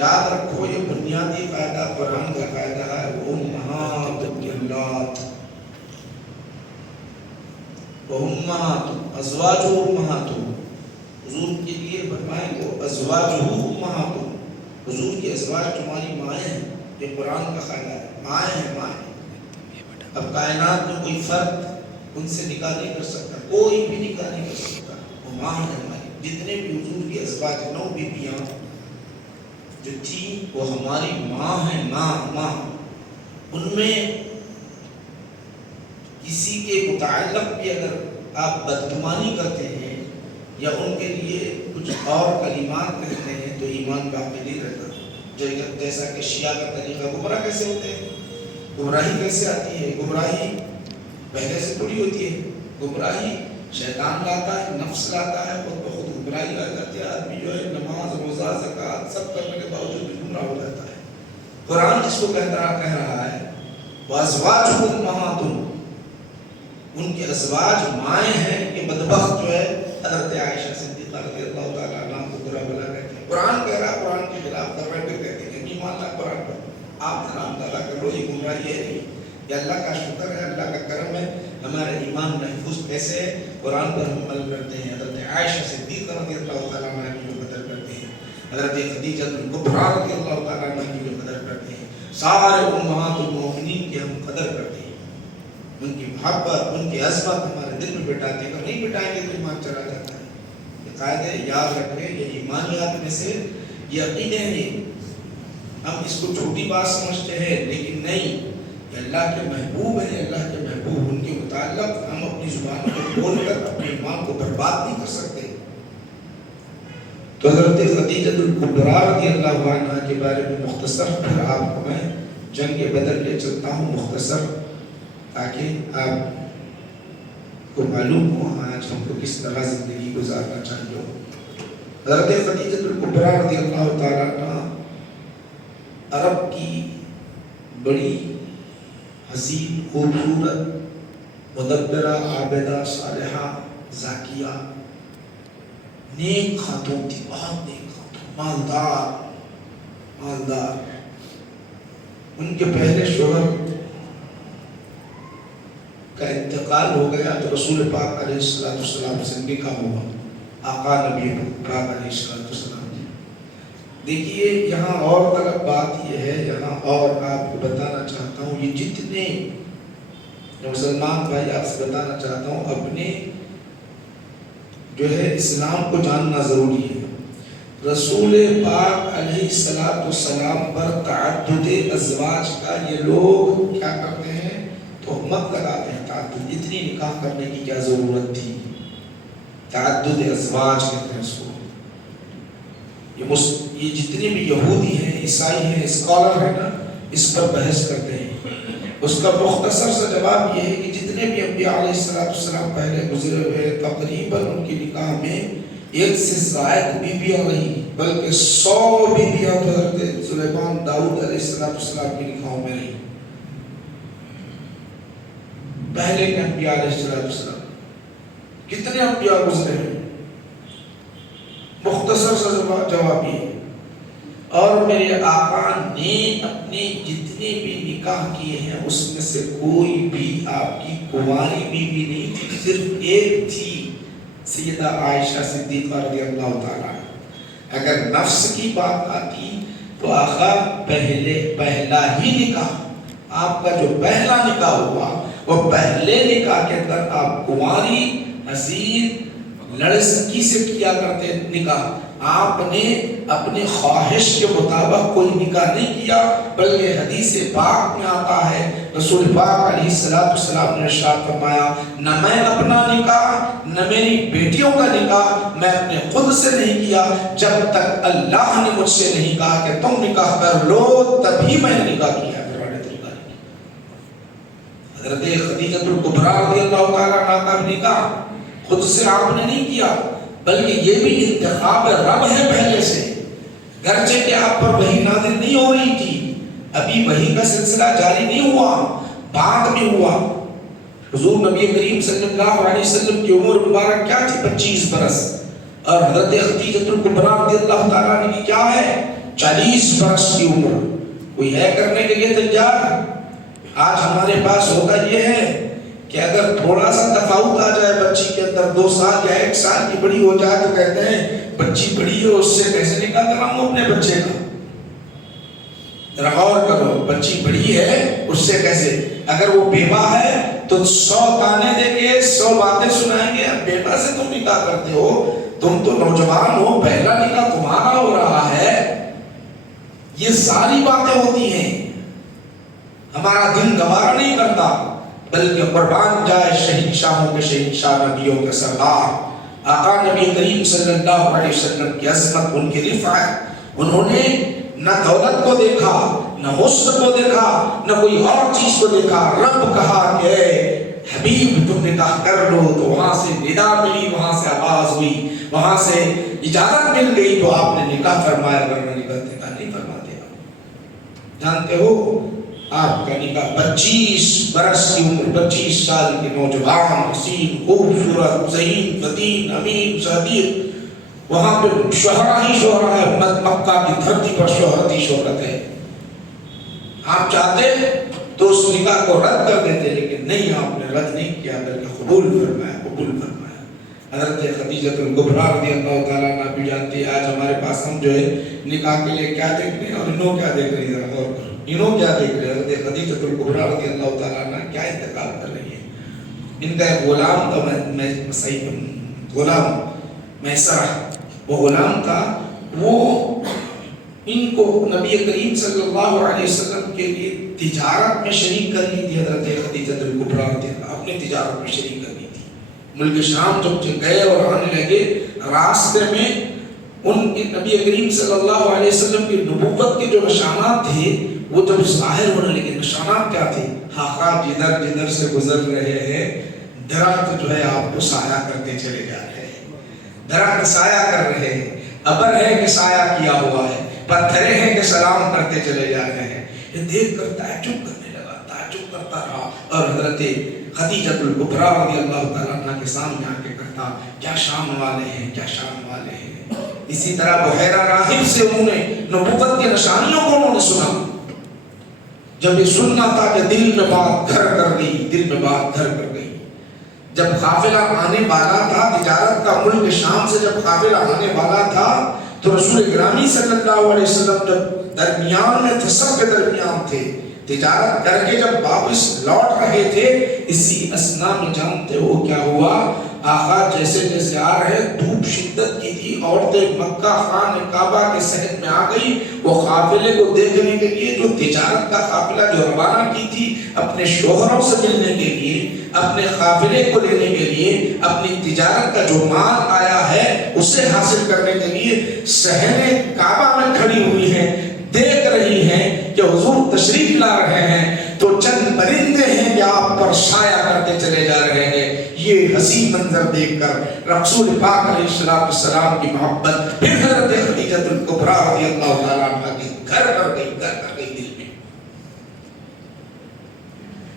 یاد رکھو یہ بنیادی قاعدہ قرآن کا قاعدہ ہے، امہات الجنات، امہات ازواج امہات، حضور کے لیے فرمائیں وہ ازواج امہات، حضور کی ازواج تمہاری مائیں ہیں، یہ قرآن کا قاعدہ ہے، مائیں ہیں مائیں۔ اب کائنات میں کوئی فرد ان سے نکاح نہیں کر سکتا، کوئی بھی نکاح نہیں کر سکتا، وہ ماں ہے ہماری۔ جتنے بھی حضور کی ازواج 9 بیویاں جو تھی وہ ہماری ماں ہیں، ماں۔ ان میں کسی کے متعلق بھی اگر آپ بدگمانی کرتے ہیں یا ان کے لیے کچھ اور کلمات کہتے ہیں تو ایمان باقی نہیں رہتا۔ جیسا کہ شیعہ کا طریقہ، گمراہ کیسے ہوتے ہیں، گمراہی کیسے آتی ہے؟ گمراہی پہلے سے تھوڑی ہوتی ہے، گمراہی شیطان لاتا ہے، نفس لاتا ہے، خود بخود گمراہی آ جاتی ہے۔ آدمی جو ہے نماز روزہ زکوٰۃ سب کرنے کے باوجود بھی گمراہ ہو جاتا ہے۔ قرآن جس کو کہہ رہا ہے وَأَزْوَاجُهُ أُمَّهَاتٌ، ان کے ازواج مائیں ہیں۔ کہ بدبخت جو ہے حضرت عائشہ صدیقہ رضی اللہ تعالیٰ عنہ کو برا بلا کہتے ہیں۔ قرآن کہہ رہا ہے، قرآن کے خلاف کر رہے ہیں، کہتے ہیں نہیں ماننا قرآن پر، آپ نام تعالیٰ کر لو، یہ گمراہی ہے نہیں۔ یہ اللہ کا شکر ہے، اللہ کا کرم ہے، ہمارا ایمان محفوظ کیسے ہے، قرآن پر ہم عمل کرتے ہیں۔ حضرت عائشہ صدیقہ رضی اللہ تعالیٰ عنہ کی جو قدر کرتے ہیں، حضرت خدیجہ الکبریٰ رضی اللہ تعالیٰ عنہ کی جو قدر کرتے ہیں، سارے امہات المؤمنین کی ہم قدر کرتے ہیں، ان کی محبت، ان کی عظمت ہمارے دل میں بٹھاتے ہیں۔ اگر نہیں بٹھائیں گے تو ایمان چلا جاتا ہے۔ یہ قاعدے یاد رکھیں، یہ ایمانیات میں سے یہ عقیدے ہیں۔ ہم اس کو چھوٹی بات سمجھتے ہیں لیکن نہیں، یہ اللہ کے محبوب ہیں، اللہ کے محبوب، ان کے متعلق ہم اپنی زبان کو بول کر اپنے ایمان کو برباد نہیں کر سکتے۔ تو حضرت خدیجہ الکبریٰ رضی اللہ عنہ کے بارے میں مختصر پھر آپ کو میں جنگ بدر لے چلتا ہوں، مختصر، تاکہ آپ کو معلوم ہو آج ہم کو کس طرح زندگی گزارنا چاہیے۔ حضرت خدیجہ الکبریٰ رضی اللہ تعالیٰ عنہ عرب کی بڑی حسین، خوبصورت، مدبرہ، عابدہ، صالحہ، ذاکیہ، نیک خاتون تھی، بہت نیک خاتون، مالدار۔ ان کے پہلے شوہر کا انتقال ہو گیا تو رسول پاک علیہ السلام سے نکاح ہوا، آقا نبی پاک علیہ السلام۔ دیکھیے یہاں اور طرف بات یہ ہے، یہاں اور آپ کو بتانا چاہتا ہوں، یہ جتنے مسلمان بھائی آپ سے بتانا چاہتا ہوں، اپنے جو ہے اسلام کو جاننا ضروری ہے۔ رسول پاک علیہ السلام پر تعدد ازواج کا یہ لوگ کیا کرتے ہیں، تہمت لگاتے ہیں، تعدد، اتنی نکاح کرنے کی کیا ضرورت تھی، تعدد ازواج کہتے ہیں اس کو۔ یہ جتنے بھی یہودی ہیں، عیسائی ہیں، اسکالر ہیں نا، اس پر بحث کرتے ہیں۔ اس کا مختصر سا جواب یہ ہے کہ جتنے بھی انبیاء علیہ السلام پہلے گزرے ہوئے، تقریباً ان کی نکاح میں 1 سے زائد بیویاں رہی، بلکہ 100 بیویاں حضرت سلیمان داؤد علیہ السلام کی نکاحوں میں رہی، پہلے کے انبیاء علیہ السلام۔ کتنے انبیاء گزرے ہیں، مختصر سا جواب یہ۔ اور میرے آقا نے اپنے جتنے بھی نکاح کیے ہیں اس میں سے کوئی بھی آپ کی کنواری بیوی نہیں تھی، صرف ایک تھی، سیدہ عائشہ صدیقہ رضی اللہ تعالیٰ۔ اگر نفس کی بات آتی تو آقا پہلا ہی نکاح، آپ کا جو پہلا نکاح ہوا وہ پہلے نکاح کے اندر آپ کنواری حسین لڑکی سے کیا کرتے نکاح۔ آپ نے اپنے خواہش کے مطابق کوئی نکاح نہیں کیا، بلکہ حدیث پاک میں آتا ہے، رسول پاک علیہ السلام نے ارشاد فرمایا، نہ میں اپنا نکاح نہ میری بیٹیوں کا نکاح میں اپنے خود سے نہیں کیا، جب تک اللہ نے مجھ سے نہیں کہا کہ تم نکاح کر لو تبھی میں نے نکاح کیا۔ حضرت خدیجہ الکبریٰ رضی اللہ تعالیٰ عنہ کا نکاح خود سے آپ نے نہیں کیا، بلکہ یہ بھی انتخاب رب ہے پہلے سے، گرچہ کہ آپ پر وحی نازل نہیں ہو رہی تھی، ابھی وحی کا سلسلہ جاری نہیں ہوا، بعد میں ہوا۔ حضور نبی کریم صلی اللہ علیہ وسلم کی عمر مبارک کیا تھی؟ 25 برس، اور حضرت خدیجہ الکبریٰ رضی اللہ تعالیٰ عنہ کی کیا ہے؟ 40 برس کی عمر، کوئی ہے کرنے کے لیے تیار؟ آج ہمارے پاس ہوتا یہ ہے کہ اگر تھوڑا سا تفاوت آ جائے بچی کے اندر، 2 سال یا 1 سال کی بڑی ہو جائے تو کہتے ہیں بچی بڑی ہے اس سے کیسے نکاح کراؤں اپنے بچے کا؟ ذرا غور کرو، بچی بڑی ہے اس سے کیسے؟ اگر وہ بیوہ ہے تو 100 تانے دے کے 100 باتیں سنائیں گے، بیوہ سے تم نکاح کرتے ہو، تم تو نوجوان ہو، پہلا نکاح تمہارا ہو رہا ہے، یہ ساری باتیں ہوتی ہیں، ہمارا دل گوارا نہیں کرتا، بلکہ قربان جائے شہنشاہوں کے شہنشاہ نبیوں کے سردار آقا نبی کریم صلی اللہ علیہ وسلم کی عظمت، ان کی رفعت، انہوں نے نہ دولت کو دیکھا، نہ حسن کو دیکھا، نہ کوئی اور چیز کو دیکھا، رب کہا کہ حبیب تم نکاح کر لو، تو وہاں سے ندا ملی، وہاں سے آواز ہوئی، وہاں سے اجازت مل گئی، تو آپ نے نکاح فرمایا، ورنہ نکاح نہیں فرماتے۔ جانتے ہو آپ کا نکاح 25 برس کی عمر، 25 سال کے نوجوان، حسین، خوبصورت، ذہین، فتین، امین، صدیق، وہاں پہ شہرہ ہی شہرہ ہے، مکہ کی دھرتی پر شہرت ہی شہرت ہے۔ آپ چاہتے تو اس نکاح کو رد کر دیتے، لیکن نہیں، آپ نے رد نہیں کیا بلکہ قبول فرمایا، قبول فرمایا۔ حضرت خدیجہ الکبریٰ رضی اللہ تعالیٰ عنہ بھی جانتی ہے، آج ہمارے پاس ہم جو ہے نکاح کے لیے کیا دیکھ رہے ہیں اور انہوں کیا دیکھ رہے ہیں، ذرا غور کرو، انہوں کیا دیکھ رہے ہیں۔ حضرت خدیجہ الکبریٰ رضی اللہ تعالیٰ عنہ کیا انتخاب کر رہی ہے؟ ان کا ایک غلام تھا، غلام میسرہ، وہ غلام تھا، وہ ان کو نبی کریم صلی اللہ علیہ وسلم کے لیے تجارت میں شریک کر لی تھی۔ حضرت خدیجہ الکبریٰ اپنے تجارت میں شریک کر لی تھی۔ ملک شام جب گئے اور آنے لگے، راستے میں ان نبی کریم صلی اللہ علیہ وسلم کی نبوت کے جو نشانات تھے وہ جب ظاہر ہونے لگے، نشانات کیا تھے؟ ہاں جدھر جدھر سے گزر رہے ہیں درخت جو ہے آپ کو سایہ کرتے چلے جا رہے ہیں، درخت سایہ کر رہے ہیں، ابر ہے کہ سایہ کیا ہوا ہے، پتھرے ہیں کہ سلام کرتے چلے جا رہے ہیں۔ یہ دیکھ کر تعجب کرنے لگا، تعجب کرتا رہا، اور حضرت خدیجہ الکبریٰ رضی اللہ تعالیٰ عنہ کے سامنے آ کے کہتا، کیا شان والے ہیں، کیا شان والے ہیں۔ اسی طرح بحیرہ راہب سے انہوں نے نبوت کی نشانیوں کو انہوں نے سنا۔ جب یہ سننا تھا کہ دل میں بات گھر کر گئی، دل میں بات گھر کر گئی۔ جب قافلہ آنے والا تھا، تجارت کا ملک شام سے جب قافلہ آنے والا تھا، تو رسول گرامی صلی اللہ علیہ وسلم جب درمیان میں تھے، سب کے درمیان تھے، تجارت کر کے جب واپس لوٹ رہے تھے، اسی اسنا میں جانتے ہو کیا ہوا؟ آقا جیسے جیسے آ رہے، دھوپ شدت کی تھی، عورتیں مکہ خان کعبہ کے صحن میں آ گئی، وہ قافلے کو دیکھنے کے لیے، جو تجارت کا قافلہ جو روانہ کی تھی اپنے شوہروں سے ملنے کے لیے، اپنے قافلے کو لینے کے لیے، اپنی تجارت کا جو مال آیا ہے اسے حاصل کرنے کے لیے صحن کعبہ میں کھڑی ہوئی ہیں، دیکھ رہی ہیں کہ حضور تشریف لا رہے ہیں، تو چند پرندے ہیں کہ آپ پر سایہ کرتے چلے جا رہے ہیں۔ یہ حسین منظر دیکھ کر رسول پاک علیہ السلام کی محبت پھر حضرت خدیجہ الکبریٰ رضی اللہ تعالیٰ عنہ کی گھر کر گئی دل میں۔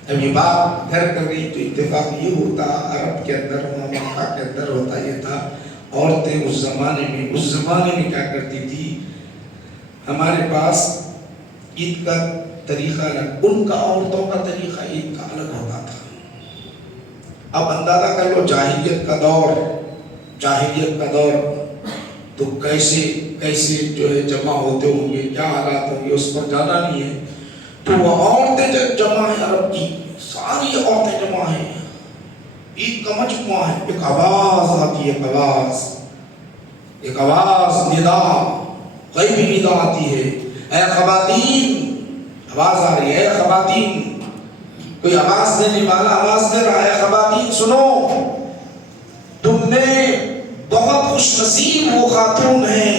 اب یہ بات گھر کر گئی تو اتفاق یہ ہوتا، عرب کے اندر، مکہ کے اندر ہوتا یہ تھا، عورتیں اس زمانے میں کیا کرتی تھی؟ ہمارے پاس عید کا طریقہ الگ، ان کا عورتوں کا طریقہ عید کا الگ ہوتا تھا۔ اب اندازہ کر لو جاہلیت کا دور تو کیسے جو ہے جمع ہوتے ہوں گے، کیا حالات ہوں گے، اس پر جانا نہیں ہے۔ تو وہ عورتیں جمع ہیں، عرب کی ساری عورتیں جمع ہیں، عید کا مجموعہ ہے، ایک آواز آتی ہے، ایک آواز ندا، غیبی ندا آتی ہے، اے خواتین، آواز آ رہی ہے، اے خواتین، کوئی آواز دینے والا آواز دے رہا ہے، خواتین سنو، تم میں بہت خوش نصیب وہ خاتون ہیں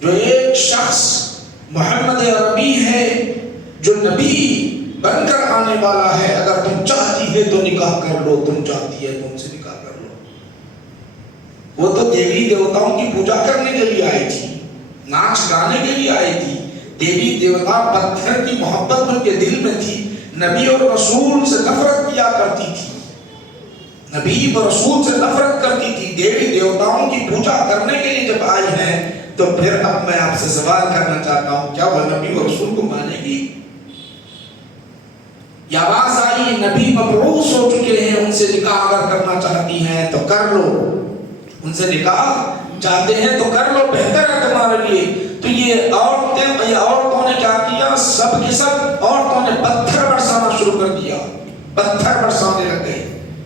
جو ایک شخص محمد عربی ہے جو نبی بن کر آنے والا ہے، اگر تم چاہتی ہے تو نکاح کر لو، تم چاہتی ہے تو ان سے نکاح کر لو۔ وہ تو دیوی دیوتاؤں کی پوجا کرنے کے لیے آئی تھی، ناچ گانے کے لیے آئی تھی، دیوی دیوتا پتھر کی محبت ان کے دل میں تھی، نبی اور رسول سے نفرت کیا کرتی تھی، نبی اور رسول سے نفرت کرتی تھی، دیوی دیوتاؤں کی پوجا کرنے کے لیے جب آئی ہیں تو پھر اب میں آپ سے سوال کرنا چاہتا ہوں، کیا وہ نبی و رسول کو مانے گی؟ یا آواز آئی نبی مبعوث ہو چکے ہیں، ان سے نکاح اگر کرنا چاہتی ہیں تو کر لو، ان سے نکاح چاہتے ہیں تو کر لو، بہتر ہے تمہارے لیے۔ تو یہ عورتوں نے کیا کیا؟ سب کے سب عورتوں نے پتھر برسانا شروع کر دیا، پتھر برسانے لگے،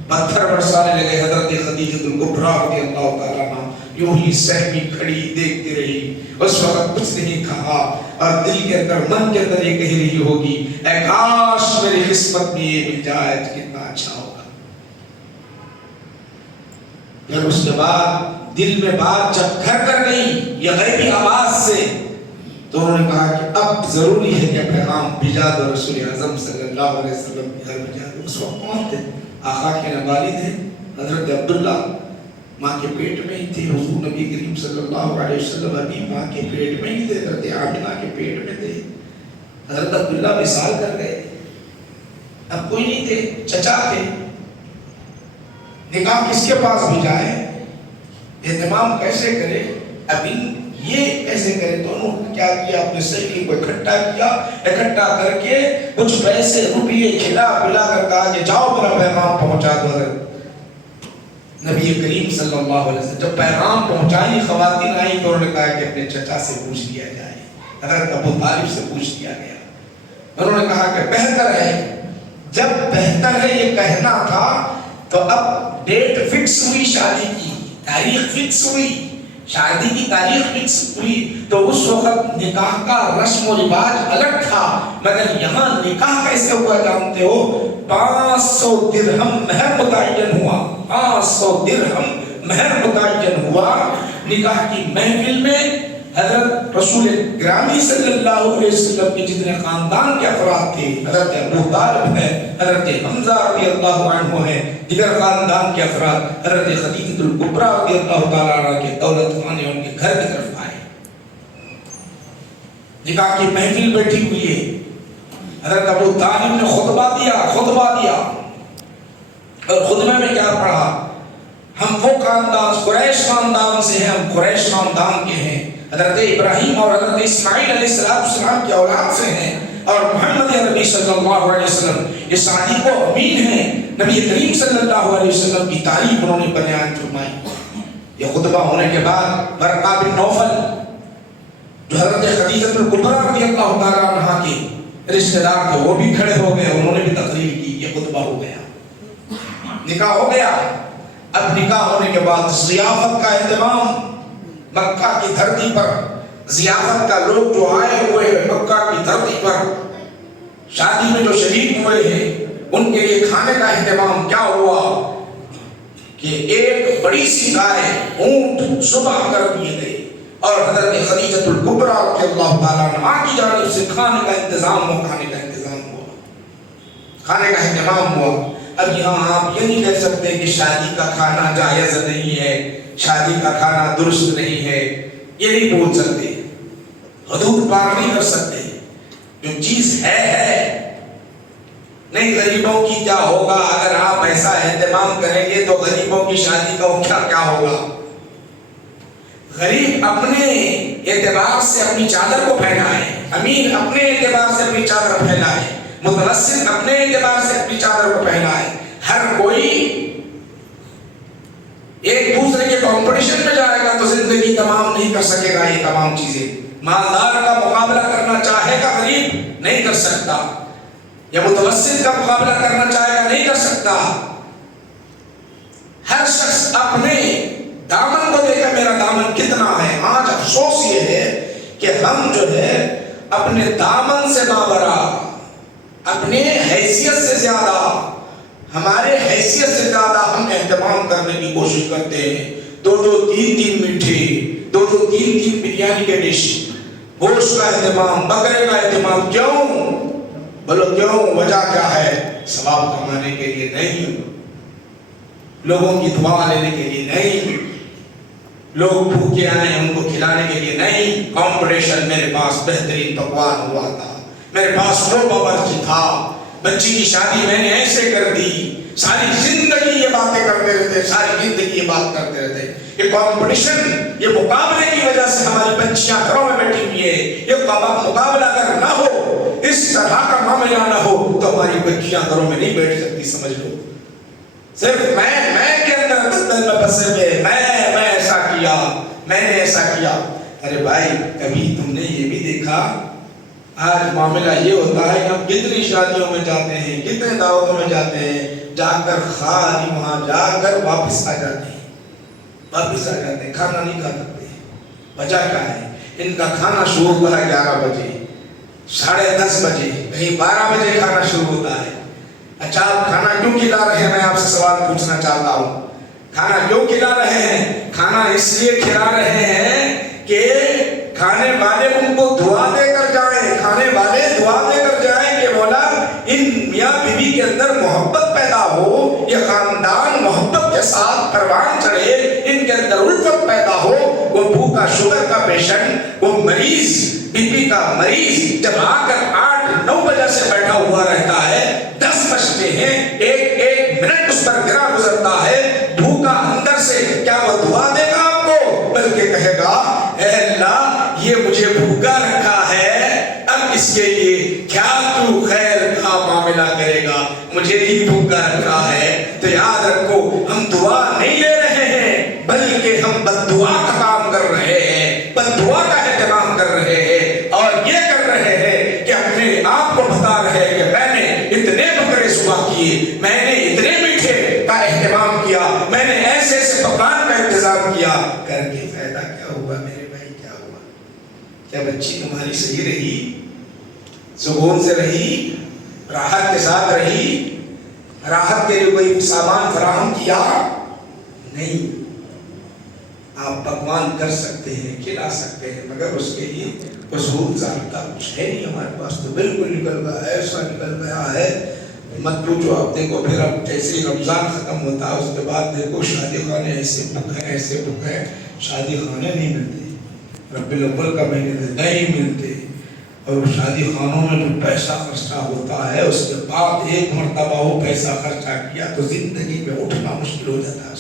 پتھر برسانے لگے۔ حضرت خدیجہ الکبریٰ رضی اللہ تعالیٰ عنہا یوں ہی سہمی کھڑی دیکھتی رہی، اس وقت کچھ نہیں کہا، اور دل کے اندر من کے اندر یہ کہہ رہی ہوگی اے کاش میری قسمت میں یہ مل جائے تو کتنا اچھا ہوگا۔ پھر اس کے بعد دل میں بات جب گھر کر گئی یہ غیبی آواز سے، تو انہوں نے کہا کہ اب ضروری ہے کہ پیغام بھیجا دو رسول اعظم صلی اللہ علیہ وسلم کے گھر بھیجا دو۔ اس وقت کون تھے؟ آقا کے والد ہیں حضرت عبداللہ، ماں کے پیٹ میں ہی تھے، حضور نبی کریم صلی اللہ علیہ وسلم ابھی ماں کے پیٹ میں ہی تھے، حضرت آمنہ کے پیٹ میں تھے۔ حضرت عبداللہ وصال کر گئے، اب کوئی نہیں تھے، چچا تھے، نکاح کس کے پاس بھی جائے، اہتمام کیسے کرے، ابھی یہ کیسے کرے؟ تو انہوں نے کیا کیا؟ اپنے سہیلی کو اکٹھا کیا، اکٹھا کر کے کچھ پیسے روپیے کھلا پلا کر کہا کہ جاؤ میرا پیغام پہنچا دو۔ نبی کریم صلی اللہ علیہ وسلم جب پیغام پہنچائی، خواتین آئی تو انہوں نے کہا کہ اپنے چچا سے پوچھ لیا جائے، حضرت ابو طالب سے پوچھ لیا گیا۔ انہوں نے کہا کہ بہتر ہے، جب بہتر ہے یہ کہنا تھا تو اب ڈیٹ فکس ہوئی، شادی کی تاریخ فکس ہوئی، شادی کی تاریخ فکس ہوئی، تو اس وقت نکاح کا رسم و رواج الگ تھا، مگر یہاں نکاح کیسے ہوا جانتے ہو؟ 500 درہم مہر متعین ہوا، 500 درہم مہر متعین ہوا۔ نکاح کی محفل میں حضرت رسول گرامی صلی اللہ علیہ وسلم کے جتنے خاندان کے افراد تھے، حضرت ابو طالب ہے، حضرت حمزہ رضی اللہ عنہ ہے، دیگر خاندان کے افراد، حضرت خدیجہ الکبریٰ رضی اللہ تعالیٰ عنہ کے دولت خانے ان کے گھر کی طرف آئے۔ نکاح کی محفل بیٹھی ہوئی ہے، حضرت ابو طالب نے خطبہ دیا، اور خطبے میں کیا پڑھا؟ ہم وہ خاندان قریش خاندان سے ہیں، ہم قریش خاندان کے ہیں، حضرت ابراہیم اور حضرت اسماعیل علیہ السلام کی اولاد سے ہیں، اور محمد نبی صلی اللہ علیہ وسلم یہ شادی کو امین ہیں۔ نبی کریم صلی اللہ علیہ وسلم کی تعریف انہوں نے بیان فرمائی۔ یہ خطبہ ہونے کے بعد ورقہ بن نوفل جو حضرت خدیجہ الکبریٰ رضی اللہ تعالیٰ عنہا کے رشتہ دار تھے، وہ بھی کھڑے ہو گئے، انہوں نے بھی تقریر کی، یہ خطبہ ہو گیا، نکاح ہو گیا۔ اب نکاح ہونے کے بعد ضیافت کا اہتمام، مکہ کی دھرتی پر ضیافت کا، لوگ جو آئے ہوئے مکہ کی دھرتی پر شادی میں جو شریک ہوئے ہیں ان کے لیے کھانے کا اہتمام کیا ہوا کہ ایک بڑی سی گائے، اونٹ ذبح کر دیے گئے، اور حضرت خدیجہ الکبریٰ رضی اللہ تعالیٰ عنہا کی جانب سے کھانے کا انتظام ہوا۔ اب یہاں آپ یہ نہیں کہہ سکتے کہ شادی کا کھانا جائز نہیں ہے، شادی کا کھانا درست نہیں ہے، یہ نہیں بول سکتے، حدود پار نہیں کر سکتے، جو چیز ہے نہیں۔ غریبوں کی کیا ہوگا اگر آپ ایسا اہتمام کریں گے تو غریبوں کی شادی کا کیا ہوگا؟ غریب اپنے اعتبار سے اپنی چادر کو پھیلائے، امیر اپنے اعتبار سے اپنی چادر پھیلائے، متوسط اپنے اعتبار سے اپنی چادر کو پھیلائے، ہر کوئی ایک دوسرے کے کمپٹیشن میں جائے گا تو زندگی تمام نہیں کر سکے گا۔ یہ تمام چیزیں مالدار کا مقابلہ کرنا چاہے گا، غریب نہیں کر سکتا، یا متوسط کا مقابلہ کرنا چاہے گا، نہیں کر سکتا۔ ہر شخص اپنے دامن کو دیکھا، میرا دامن کتنا ہے۔ آج افسوس یہ ہے کہ ہم جو ہے اپنے دامن سے مابرا، اپنے حیثیت سے زیادہ، ہمارے حیثیت سے زیادہ ہم اہتمام کرنے کی کوشش کرتے ہیں۔ دو تین میٹھے، دو تین بریانی کے ڈش، گوشت کا اہتمام، بکرے کا اہتمام، کیوں؟ بولو کیوں؟ وجہ کیا ہے؟ ثواب کمانے کے لیے نہیں، لوگوں کی دعا لینے کے لیے نہیں، لوگ بھوکے آئے ان کو کھلانے کے لیے نہیں۔ کمپٹیشن، میرے پاس بہترین پکوان ہوا تھا، میرے پاس وہ باورچی تھا، بچی کی شادی میں نے ایسے کر دی، ساری زندگی یہ باتیں کرتے رہتے، ساری زندگی یہ بات کرتے رہتے۔ یہ کمپٹیشن، یہ مقابلے کی وجہ سے ہمارے ہماری بچیاں گھروں میں بیٹھی ہوئی ہیں، یہ مقابلہ اگر نہ ہو، اس طرح کا معاملہ نہ ہو تو ہماری بچیاں گھروں میں نہیں بیٹھ سکتی. سمجھ لو صرف میں کے اندر دل میں پھنسے ہوئے، میں ایسا کیا، میں نے ایسا کیا. ارے بھائی کبھی تم نے یہ بھی دیکھا آج معاملہ یہ ہوتا ہے کہ ہم کتنی شادیوں میں جاتے ہیں، کتنے دعوتوں میں جاتے ہیں، جا کر خالی وہاں جا کر واپس آ جاتے ہیں، کھانا نہیں کھا سکتے. وجہ کیا ہے؟ ان کا کھانا شروع ہوتا ہے 11 بجے، 10:30 بجے، کہیں 12 بجے کھانا شروع ہوتا ہے. اچھا آپ کھانا کیوں کھلا رہے ہیں؟ میں آپ سے سوال پوچھنا چاہتا ہوں. کھانا کیوں کھلا رہے ہیں؟ کھانا اس لیے کھلا رہے ہیں کہ کھانے والے ان کو دعا دے کر جائیں، کھانے والے دعا دے کر جائیں کہ مولا ان میاں بیوی کے اندر محبت پیدا ہو، یہ خاندان محبت کے ساتھ پروان چڑھے، ان کے اندر الفت پیدا ہو. وہ بھوکا شوگر کا پیشنٹ، وہ مریض بی پی کا مریض جب آ کر 8-9 بجے سے بیٹھا ہوا رہتا ہے، 10 بجتے ہیں، ایک منٹ اس پر گرا گزرتا ہے، بھوکا اندر سے، کیا وہ دعا دے گا آپ کو؟ بلکہ کہے گا اے اللہ یہ مجھے بھوکا رکھا ہے، اب اس کے لیے کیا تو خیر کا معاملہ کرے گا، مجھے ہی بھوکا رکھا ہے. تو یاد رکھو ہم دعا نہیں لے رہے ہیں بلکہ ہم بد دعا کا کام کر رہے ہیں، بد دعا کا اہتمام کر رہے ہیں، اور یہ کر رہے ہیں کہ اپنے آپ کو بتا رہے ہیں کہ میں نے اتنے بکرے ذبح کیے، میں نے اتنے میٹھے کا اہتمام کیا، میں نے ایسے ایسے پکوان کا انتظام کیا. کر کے فائدہ کیا ہوا میرے بھائی؟ کیا ہوا؟ کیا بچی تمہاری صحیح رہی، سکون سے رہی، راحت کے ساتھ رہی؟ راحت کے لیے کوئی سامان فراہم کیا؟ نہیں. آپ پکوان کر سکتے ہیں، کھلا سکتے ہیں، مگر اس کے لیے اصول ضابطہ کچھ ہے نہیں ہمارے پاس. تو بالکل نکل گیا، ایسا نکل گیا ہے مت پوچھو. آپ دیکھو پھر اب جیسے ہی رمضان ختم ہوتا ہے اس کے بعد دیکھو شادی خانے ایسے بک ہیں، ایسے بک ہیں، شادی خانے نہیں ملتے، ربیع الاول کا مہینے نہیں ملتے، اور شادی خانوں میں جو پیسہ خرچہ ہوتا ہے اس کے بعد ایک مرتبہ وہ پیسہ خرچہ کیا تو زندگی میں اٹھنا مشکل ہو جاتا ہے.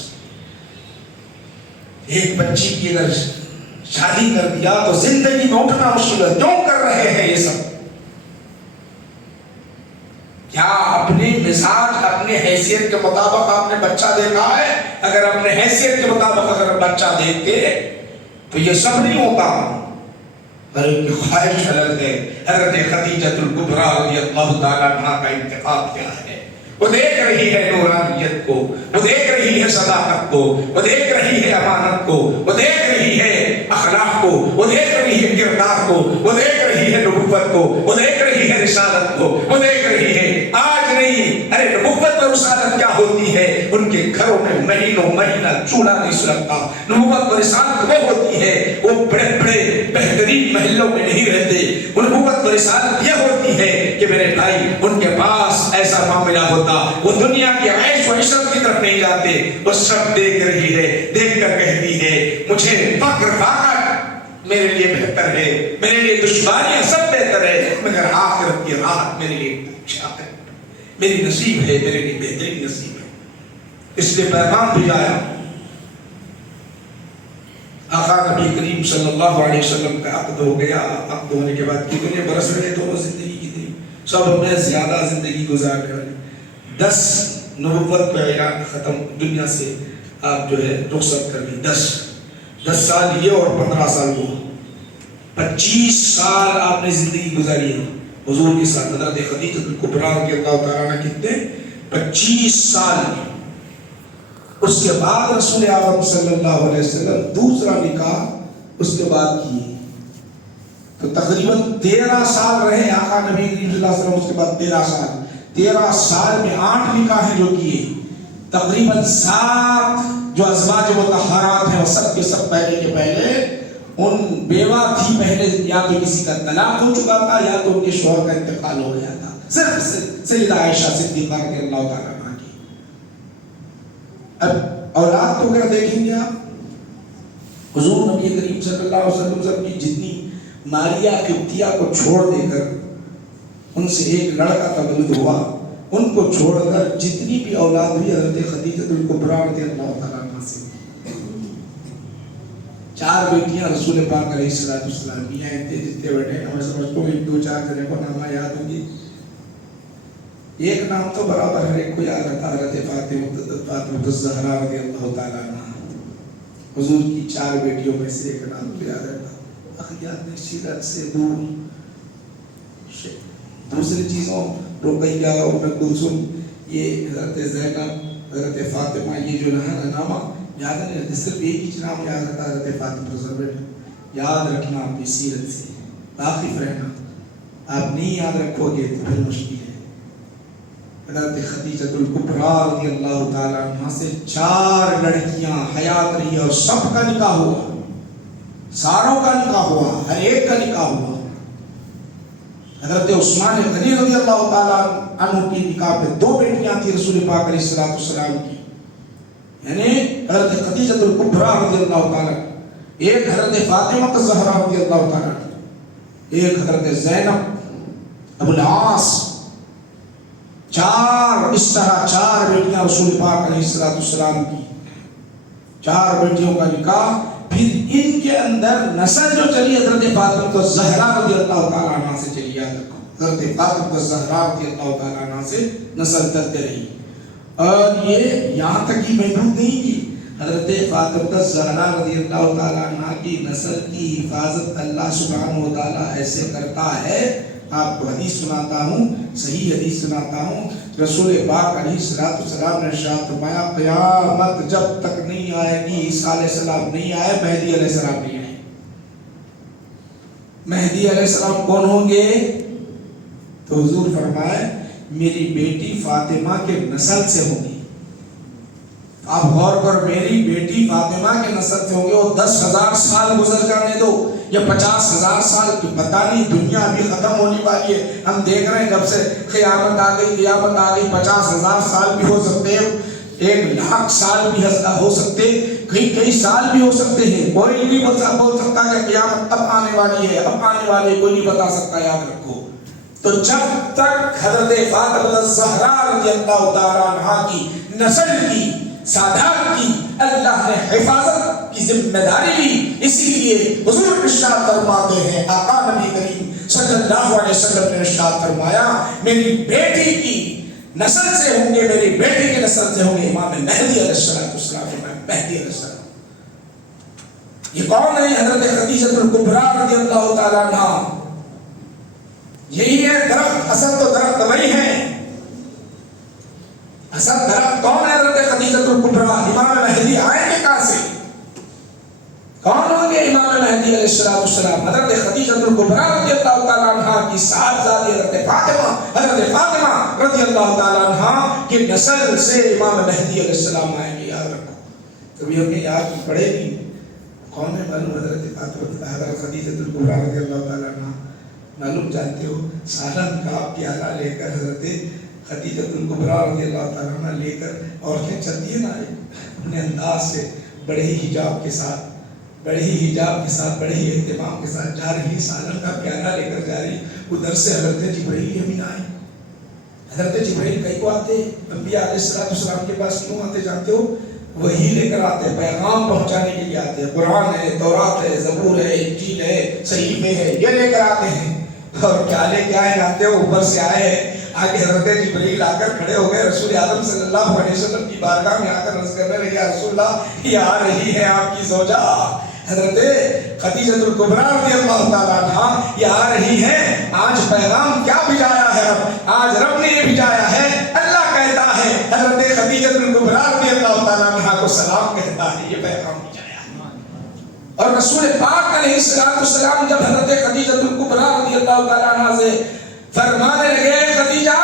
ایک بچی کی اگر شادی کر دیا تو زندگی میں اٹھنا مشکل ہے. کیوں کر رہے ہیں یہ سب؟ کیا اپنی مزاج، اپنے حیثیت کے مطابق آپ نے بچہ دیکھا ہے؟ اگر اپنے حیثیت کے مطابق اگر بچہ دیکھتے تو یہ سب نہیں ہوتا. پر ان کی خواہش الگ ہے. حضرت خدیجہ الکبریٰ رضی اللہ تعالیٰ عنہا کا انتخاب کیا ہے؟ وہ دیکھ رہی ہے نورانیت کو، وہ دیکھ رہی ہے صداقت کو، وہ دیکھ رہی ہے امانت کو، وہ دیکھ رہی ہے اخلاق کو، وہ دیکھ رہی ہے کردار کو، وہ دیکھ رہی ہے نبوت کو، وہ دیکھ رہی ہے رسالت کو، وہ دیکھ رہی ہے. آج نہیں، ارے نبوت اور رسالت کیا ہوتی ہے؟ ان کے گھروں میں مہینوں مہینہ چولہا نہیں سلگتا. نبوت اور رسالت وہ ہوتی ہے، وہ بڑے بڑے بہترین محلوں میں نہیں رہتے. نبوت اور رسالت یہ ہوتی ہے کہ میرے بھائی ان کے پاس ایسا معاملہ ہوتا، وہ دنیا کی عیش و عشرت کی طرف نہیں جاتے. وہ سب دیکھ رہی ہے، دیکھ کر کہتی ہے مجھے فقر فاقہ میرے لیے بہتر ہے، میرے لیے دشواریاں سب بہتر ہے، مگر آخرت کی راحت میرے لیے اچھا ہے، میری نصیب ہے، میرے لیے بہترین نصیب ہے. اس لیے پیغام بھیجایا. آقا نبی کریم صلی اللہ علیہ وسلم کا عقد ہو گیا. عقد ہونے کے بعد کتنے برس رہے دونوں زندگی کی تھی، سب میں زیادہ زندگی گزارنے والے. 10 نبوت کا اعلان ختم، دنیا سے آپ جو ہے رخصت کر دی. 10 سال یہ اور 15 سال وہ، 25 سال آپ نے زندگی گزاری ہے حضور کے ساتھ. حضرت خدیجہ الکبریٰ رضی اللہ تعالیٰ عنہ کتنے؟ 25 سال. اس کے بعد رسول اعظم صلی اللہ علیہ وسلم دوسرا نکاح اس کے بعد کیے تو تقریباً 13 سال رہے آقا نبی کریم صلی اللہ علیہ وسلم. اس کے بعد 13 سال میں 8 نکاح جو کیے، تقریباً 7 جو ازواج مطہرات ہیں وہ سب کے سب پہلے کے پہلے ان بیوہ تھی، پہلے یا تو کسی کا طلاق ہو چکا تھا یا تو ان کے شوہر کا انتقال ہو گیا تھا. صرف سیدہ عائشہ صدیقہ رضی اللہ تعالیٰ عنہ کی. اب اولاد تو اگر دیکھیں گے آپ، حضور نبی کریم صلی اللہ علیہ وسلم کی جتنی ماریہ قبطیہ کو چھوڑ دے کر ان سے ایک لڑکا تولد ہوا، ان کو چھوڑ کر جتنی بھی اولاد ہوئی حضرت خدیجہ الکبریٰ رضی اللہ تعالیٰ عنہ سے. 4 بیٹیاں رسول پاک علیہ السلام کی ہیں. جتنے بیٹے ہیں میں سمجھتا ہوں 1-2-4 جنے کو نامہ یاد ہوگی. ایک نام تو برابر ہر ایک کو یاد رہتا ہے، حضرت فاطمہ الزہرا رضی اللہ تعالیٰ عنہ. حضور کی 4 بیٹیوں میں سے ایک نام تو یاد رہتا. اخیات نے سیرت سے دور دوسری چیزوں رقیہ ام کلثوم، یہ حضرت زینب، حضرت فاطمہ، یہ جو نامہ یاد نہیں رہتے. صرف ایک ہی نام یاد رہتا ہے حضرت فاطمہ. یاد رکھنا اپنی سیرت سے واقف رہنا. آپ نہیں یاد رکھو گے تو پھر مشکل ہے. حضرت خدیجہ الکبریٰ رضی اللہ تعالیٰ عنہ سے 4 لڑکیاں حیات رہی اور سب کا نکاح ہوا، ساروں کا نکاح ہوا، ہر ایک کا نکاح ہوا. حضرت عثمان غنی رضی اللہ تعالیٰ عنہ کی نکاح میں 2 بیٹیاں تھیں رسول پاک علیہ السلام کی، یعنی حضرت خدیجہ الکبریٰ رضی اللہ تعالیٰ، ایک حضرت فاطمہ الزہرا رضی اللہ تعالیٰ، ایک حضرت زینب ابو العاص. 4 اس طرح 4 بیٹیاں رسول پاک علیہ السلام کی، 4 بیٹیوں کا نکاح. پھر ان کے اندر نسل جو چلی حضرت فاطمہ الزہرا رضی اللہ تعالیٰ عنہ سے چلی. یاد رکھو حضرت فاطمہ الزہرا رضی اللہ تعالیٰ عنہ سے نسل چلتے رہی. اور یہ یہاں تک ہی محدود نہیں کی. حضرت فاطمہ الزہرا رضی اللہ تعالیٰ عنہ کی نسل کی حفاظت اللہ سبحانہ و تعالیٰ ایسے کرتا ہے. آپ کو حدیث سناتا ہوں، صحیح حدیث سناتا ہوں. رسول پاک علیہ السلام نے ارشاد فرمایا قیامت جب تک نہیں آئے گی، عیسیٰ علیہ السلام نہیں آئے، مہدی علیہ السلام نہیں آئے. مہدی علیہ السلام کون ہوں گے؟ تو حضور فرمائے میری بیٹی فاطمہ کے نسل سے ہوں گی. آپ غور کر، میری بیٹی فاطمہ کے نسل سے ہوں گے. اور 10,000 سال گزر جانے دو یا 50,000 سال کی، پتہ نہیں، دنیا ابھی ختم ہونے والی ہے. ہم دیکھ رہے ہیں جب سے قیامت آ گئی 50,000 سال بھی ہو سکتے ہیں، 1,00,000 سال بھی ہو سکتے، کئی سال بھی ہو سکتے ہیں. کوئی نہیں بول سکتا کہ قیامت اب آنے والی ہے، اب آنے والی ہے، کوئی نہیں بتا سکتا. یاد رکھو. تو جب تک حضرت فاطمہ الزہرا رضی اللہ تعالیٰ عنہ کی نسل کی، سادات کی اللہ نے حفاظت کی ذمہ داری لی. اسی لیے حضور ارشاد فرماتے ہیں، آقا نبی کریم صلی اللہ علیہ وسلم نے ارشاد فرمایا میری بیٹی کی نسل سے ہوں گے، میری بیٹی کی نسل سے ہوں گے امام مہدی علیہ السلام. مہدی علیہ السلام یہ کون ہے؟ حضرت خدیجہ الکبریٰ رضی اللہ تعالیٰ عنہ. یہی ہے درخت، اصل تو درخت وہی ہے. اصل درخت کون ہے؟ حضرت خدیجہ الکبریٰ. امام مہدی آئیں گے کہاں سے؟ کون ہوں گے امام مہدی علیہ السلام؟ حضرت خدیجہ الکبریٰ رضی اللہ تعالیٰ عنہ کی صاحبزادی حضرت فاطمہ رضی اللہ تعالیٰ عنہ کی نسل سے امام مہدی علیہ السلام آئیں گے. یاد رکھو. کبھی ہم نے یاد پڑھے نہیں کون ہے معلوم؟ حضرت خدیجہ الکبریٰ رضی اللہ تعالیٰ عنہ. معلوم جانتے ہو سالن کا پیالہ لے کر حضرت خدیجہ الکبریٰ رضی اللہ تعالیٰ عنہ لے کر عورتیں چلتی ہیں نا اپنے انداز سے، بڑے ہی حجاب کے ساتھ، بڑے ہی اہتمام کے ساتھ جا رہی، سالن کا پیالہ لے کر جا رہی. ادھر سے حضرت جبرائیل امین آئے. حضرت جبرائیل کئی کو آتے انبیاء علیہ السلام کے پاس کیوں آتے جانتے ہو؟ وہی لے کر آتے، پیغام پہنچانے کے لیے آتے ہیں. قرآن ہے، تورات ہے، زبور ہے، انجیل ہے، صحیفے ہے، یہ لے کر آتے ہیں. اور کیا لے کے آئے جانتے ہو؟ اوپر سے آئے ہیں. آگے حضرت جبرائیل آ کر کھڑے ہو گئے رسول اعظم صلی اللہ علیہ وسلم کی بارگاہ میں. آ کر عرض کرنے لگے یا رسول اللہ یہ آ رہی ہے آپ کی زوجہ حضرت خدیجہ الکبریٰ رضی اللہ تعالیٰ عنہ، یہ آ رہی ہے. آج پیغام کیا بھیجایا ہے رب؟ آج رب نے یہ بھیجایا ہے، اللہ کہتا ہے حضرت خدیجہ الکبریٰ رضی اللہ تعالیٰ عنہ کو سلام کہتا ہے. یہ پیغام بھیجایا ہے. اور رسول پاک علیہ السلام جب حضرت خدیجہ الکبریٰ رضی اللہ تعالیٰ عنہ سے فرمانے لگے خدیجہ،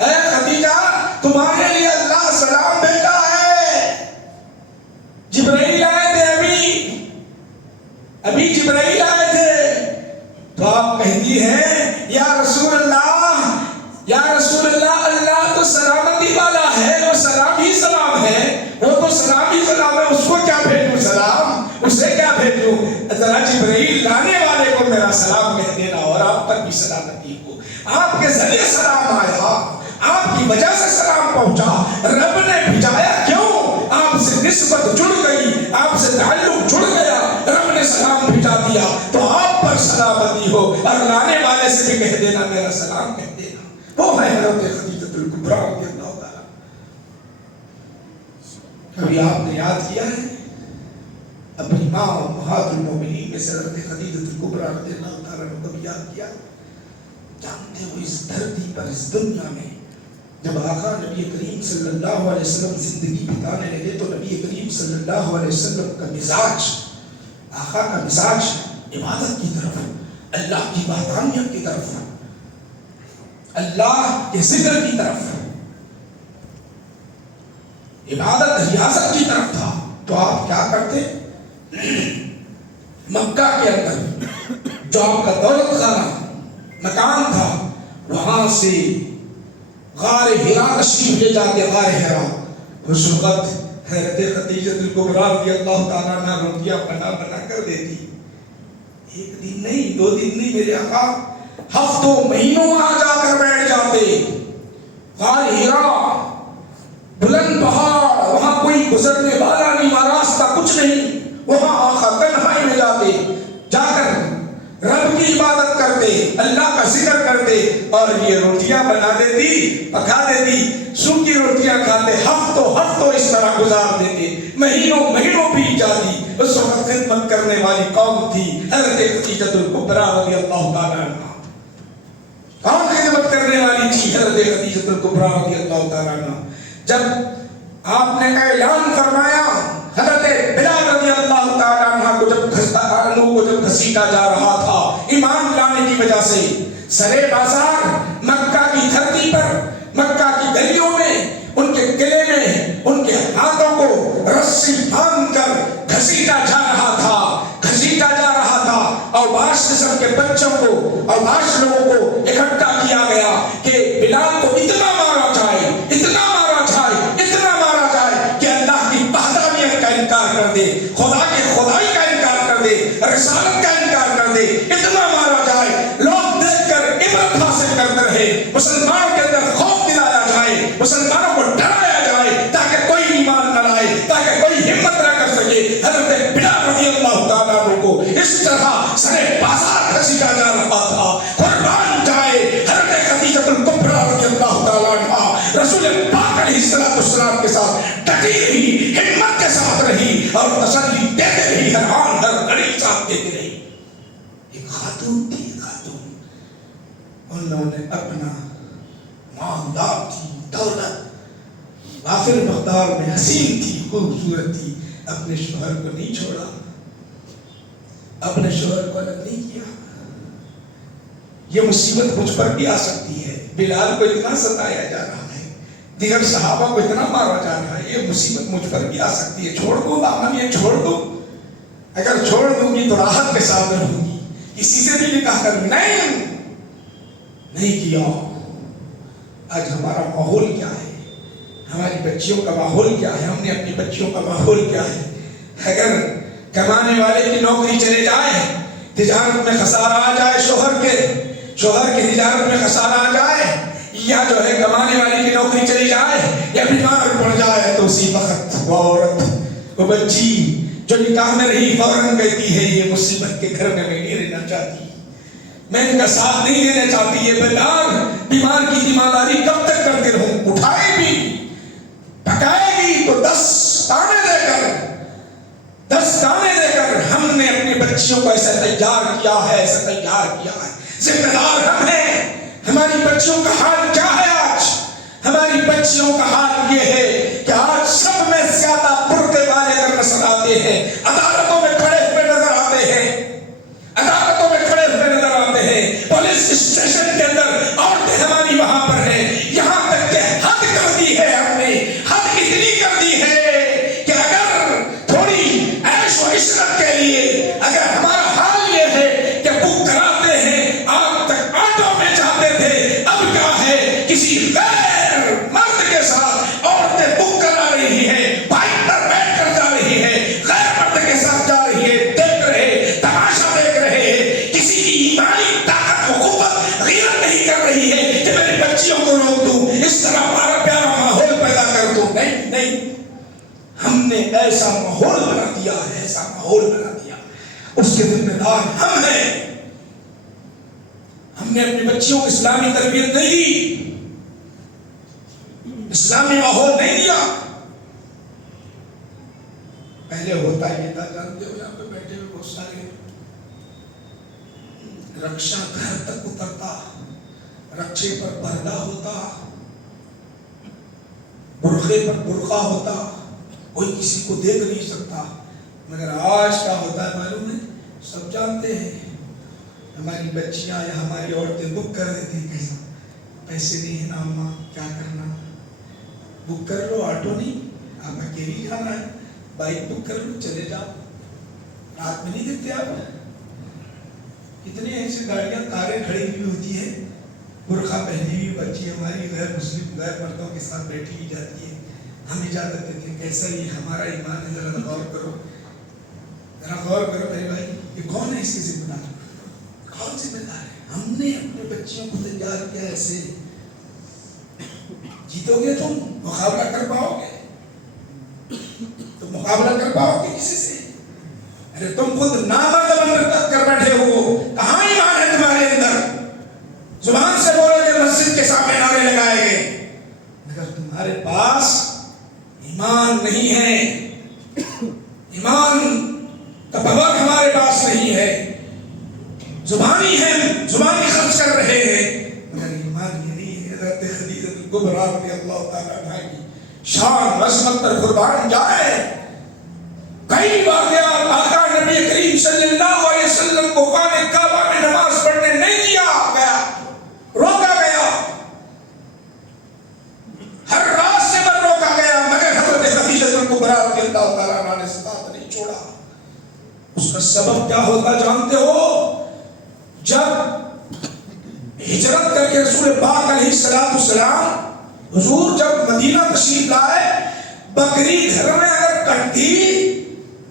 اے خدیجہ تمہارے لیے اللہ سلام بھیجا ہے. جبرائیل آئے تھے، ابھی جبرائیل آئے تھے. تو آپ کہتی ہیں یا رسول اللہ، یا رسول اللہ، اللہ تو سلامتی والا ہے، وہ سلام ہی سلام ہے، وہ تو سلام ہی سلام ہے، اس کو کیا بھیجوں سلام، اسے کیا بھیجوں؟ ذرا جبرائیل لانے والے کو میرا سلام کہہ دینا اور آپ پر بھی سلامتی ہو. آپ کے ذریعے سلام آیا، آپ کی وجہ سے سلام پہنچا. رب نے بھیجایا کیوں؟ آپ سے نسبت جڑ گئی، آپ سے تعلق جڑ گیا. رب نے سلام بھیجا دیا تو آپ پر سلامتی ہو، اور لانے والے سے بھی کہہ دینا میرا سلام کہہ دینا۔ وہ ہے حضرت خدیجہ الکبریٰ رضی اللہ تعالیٰ۔ کبھی آپ نے یاد کیا ہے اپنی ماں امہات المومنین میں سے حضرت خدیجہ الکبریٰ رضی اللہ تعالیٰ نے کبھی یاد کیا؟ جانتے ہو اس دھرتی پر، اس دنیا میں جب آقا نبی کریم صلی اللہ علیہ وسلم زندگی بتانے لگے تو نبی کریم صلی اللہ علیہ وسلم کا مزاج، آقا کا مزاج عبادت کی طرف، اللہ کی وحدانیت کی طرف، اللہ کے ذکر کی طرف، عبادت ریاضت کی طرف تھا۔ تو آپ کیا کرتے؟ مکہ کے اندر جو آپ کا دولت خانہ مکان تھا، وہاں سے غار حرا تشریف لے جاتے۔ غار حرا اس وقت حضرت خدیجہ الکبریٰ رضی اللہ تعالیٰ عنہا روٹیاں بنا کر دیتی۔ ایک دن نہیں، دو دن نہیں، میرے آقا ہفتوں مہینوں وہاں جا کر بیٹھ جاتے۔ غار حرا بلند پہاڑ، وہاں کوئی گزرنے والا نہیں، وہاں راستہ کچھ نہیں، وہاں آقا تنہائی میں جاتے، جا کر رب کی عبادت کرتے، اللہ کا ذکر کرتے، اور یہ روٹیاں بنا دیتی، پکا دیتی، سوکھی روٹیاں کھاتے، ہفتوں اس طرح گزار دیتے، مہینوں بیت جاتی۔ اس وقت خدمت کرنے والی قوم تھی حضرت خدیجہ الکبریٰ رضی اللہ تعالیٰ عنہا۔ کون خدمت کرنے والی تھی؟ حضرت خدیجہ الکبریٰ رضی اللہ تعالیٰ عنہا۔ جب آپ نے اعلان فرمایا، حضرت بلال رضی اللہ تعالیٰ عنہ کو جب گھسیٹا جا رہا تھا ایمان لانے کی وجہ سے، سرے بازار مکہ کی دھرتی پر، مکہ کی گلیوں میں، ان کے قلعے میں ان کے ہاتھوں کو رسی باندھ کر گھسیٹا جا رہا تھا۔ اور بعض قسم کے بچوں کو اور بعض لوگوں کو اکٹھا کیا گیا کہ بلال کو اتنا مارا جائے کہ اللہ کی وحدانیت کا انکار کر دے، خدا کی خدائی کا انکار کر دے، رسالت کا انکار کر دے، اتنا مارا جائے، لوگ دیکھ کر عبرت حاصل کرتے رہے، مسلمانوں کے اندر خوف دلایا جائے، مسلمانوں کو ڈرایا جائے، تاکہ کوئی ایمان نہ لائے، تاکہ کوئی ہمت نہ کر سکے۔ حضرت بلال رضی اللہ تعالیٰ عنہ کو اس طرح سرے بازار گھسیٹا جا رہا تھا۔ قربان جائے حضرت خدیجہ الکبریٰ رضی اللہ تعالیٰ عنہا رسول پاک علیہ السلام کے ساتھ ڈٹی رہی، ہمت کے ساتھ رہی، اور تسلی دیتے رہی، ہر آن ہر گھڑی ساتھ دیتے رہی۔ ایک خاتون تھی، انہوں نے اپنا معاملات تھی، دولت وافر مقدار میں، حسین تھی، خوبصورت تھی، اپنے شوہر کو نہیں چھوڑا، اپنے شوہر کو الگ نہیں کیا۔ یہ مصیبت مجھ پر بھی آ سکتی ہے، بلال کو اتنا ستایا جا رہا ہے، دیگر صحابہ کو اتنا مارا جا رہا ہے، یہ مصیبت مجھ پر بھی آ سکتی ہے، چھوڑ دوں دامن، یہ چھوڑ دوں؟ اگر چھوڑ دوں گی تو راحت کے ساتھ رہوں گی، کسی سے بھی نکاح کر نہیں کیا۔ آج ہمارا ماحول کیا ہے، ہماری بچیوں کا ماحول کیا ہے، ہم نے اپنی بچیوں کا ماحول کیا ہے؟ اگر کمانے والے کی نوکری چلے جائے، تجارت میں خسارہ آ جائے، شوہر کی تجارت میں خسارہ آ جائے، یا جو ہے کمانے والے کی نوکری چلی جائے، یا بیمار پڑ جائے، تو اسی وقت وہ عورت، وہ بچی جو نکاح میں رہی، فوراً کہتی ہے یہ مصیبت کے گھر میں نہیں رہنا چاہتی، میں ان کا ساتھ نہیں دینا چاہتی۔ یہ بلال بیمار کی ذمہ داری کب تک کرتے رہوں؟ اٹھائے گی، پکائے گی تو 10 دانے دے کر ہم نے اپنی بچیوں کو ایسا تیار کیا ہے، ذمہ دار ہم ہیں۔ ہماری بچیوں کا حال کیا ہے آج؟ ہماری بچیوں کا حال یہ ہے کہ آج سب میں زیادہ برقعے والے اگر نظر آتے ہیں، عدالتوں میں کھڑے ہوئے نظر آتے ہیں، پولیس اسٹیشن کے اندر عورتیں ہماری وہاں پر ہیں، یہاں تک کہ حد کر دی ہے، ہم نے حد اتنی کر دی ہے کہ اگر تھوڑی عیش و عشرت کے لیے اگر ہمارا حال یہ ہے کہ بک کراتے ہیں، آج تک آٹو میں جاتے تھے، اب کیا ہے کسی غیر مرد کے ساتھ عورتیں بک کرا رہی ہیں، بائک پر بیٹھ کر جا رہی ہیں، غیر مرد کے ساتھ جا رہی ہے، دیکھ رہے، تماشا دیکھ رہے ہیں، کسی کی ایمانی طاقت و قوت غیرت نہیں کر رہی ہے کہ میری بچیوں کو روک دوں، اس طرح پیارا ماحول پیدا کر دوں۔ نہیں، ہم نے ایسا ماحول بنا دیا، اس کے ذمہ دار ہم ہیں. ہم نے اپنی بچیوں کو اسلامی تربیت نہیں دی، اسلامی ماحول نہیں دیا. پہلے ہوتا یہ تھا، جانتے ہو یہاں پہ بیٹھے ہوئے بہت سارے، رکشا گھر تک اترتا، رکشے پر پردہ ہوتا، برقعے پر برقع ہوتا، کوئی کسی کو دیکھ نہیں سکتا. مگر آج کیا ہوتا ہے معلوم ہے؟ سب جانتے ہیں. ہماری بچیاں یا ہماری عورتیں بک کر دیتی ہیں کہیں، پیسے نہیں ہیں نا اماں، کیا کرنا، بک کر لو، آٹو نہیں، آپ اکیلی جانا ہے، بائک بک کر لو، چلے جاؤ. رات میں نہیں دیکھتے آپ کتنی ایسی گاڑیاں کاریں کھڑی ہوئی ہوتی ہیں، برقع پہنی ہوئی بچی ہماری غیر مسلم غیر مردوں کے ساتھ بیٹھی ہوئی جاتی ہے. ہم اجازت دیتے ہیں. کیسا یہ ہمارا ایمان ہے؟ ذرا غور کرو، ذرا غور کرو میرے بھائی. یہ کون ہے اس کے ذمہ دار؟ کون ذمہ دار ہے؟ ہم نے اپنے بچیوں کو تیار کیا ایسے. جیتو گے تم، مقابلہ کر پاؤ گے؟ تم مقابلہ کر پاؤ گے کسی سے؟ ارے تم خود نامرد کر بیٹھے ہو، کہاں ایمان ہے تمہارے اندر؟ زبان سے بولو کہ مسجد کے سامنے نعرے لگائے گئے، مگر تمہارے پاس ایمان نہیں ہے. ایمان کا پاور ہمارے پاس نہیں ہے. زبانی ہے، زبانی خرچ کر رہے ہیں، مگر ایمان یہ نہیں ہے. حضرت خدیجہ کبریٰ رضی اللہ تعالیٰ عنہا کی شان عظمت پر قربان جائے. کئی واقعات آقا نبی کریم صلی اللہ علیہ وسلم کو خانہ کعبہ میں نماز پڑھنے نہیں دیا گیا، روکا گیا، ہر راستے پر روکا گیا، مگر حضرت خدیجہ کبریٰ رضی اللہ تعالیٰ عنہا نے ساتھ نہیں چھوڑا. اس کا سبب کیا ہوتا جانتے ہو؟ جب ہجرت کر کے رسول پاک علیہ السلام حضور جب مدینہ تشریف لائے، بکری گھر میں اگر کٹتی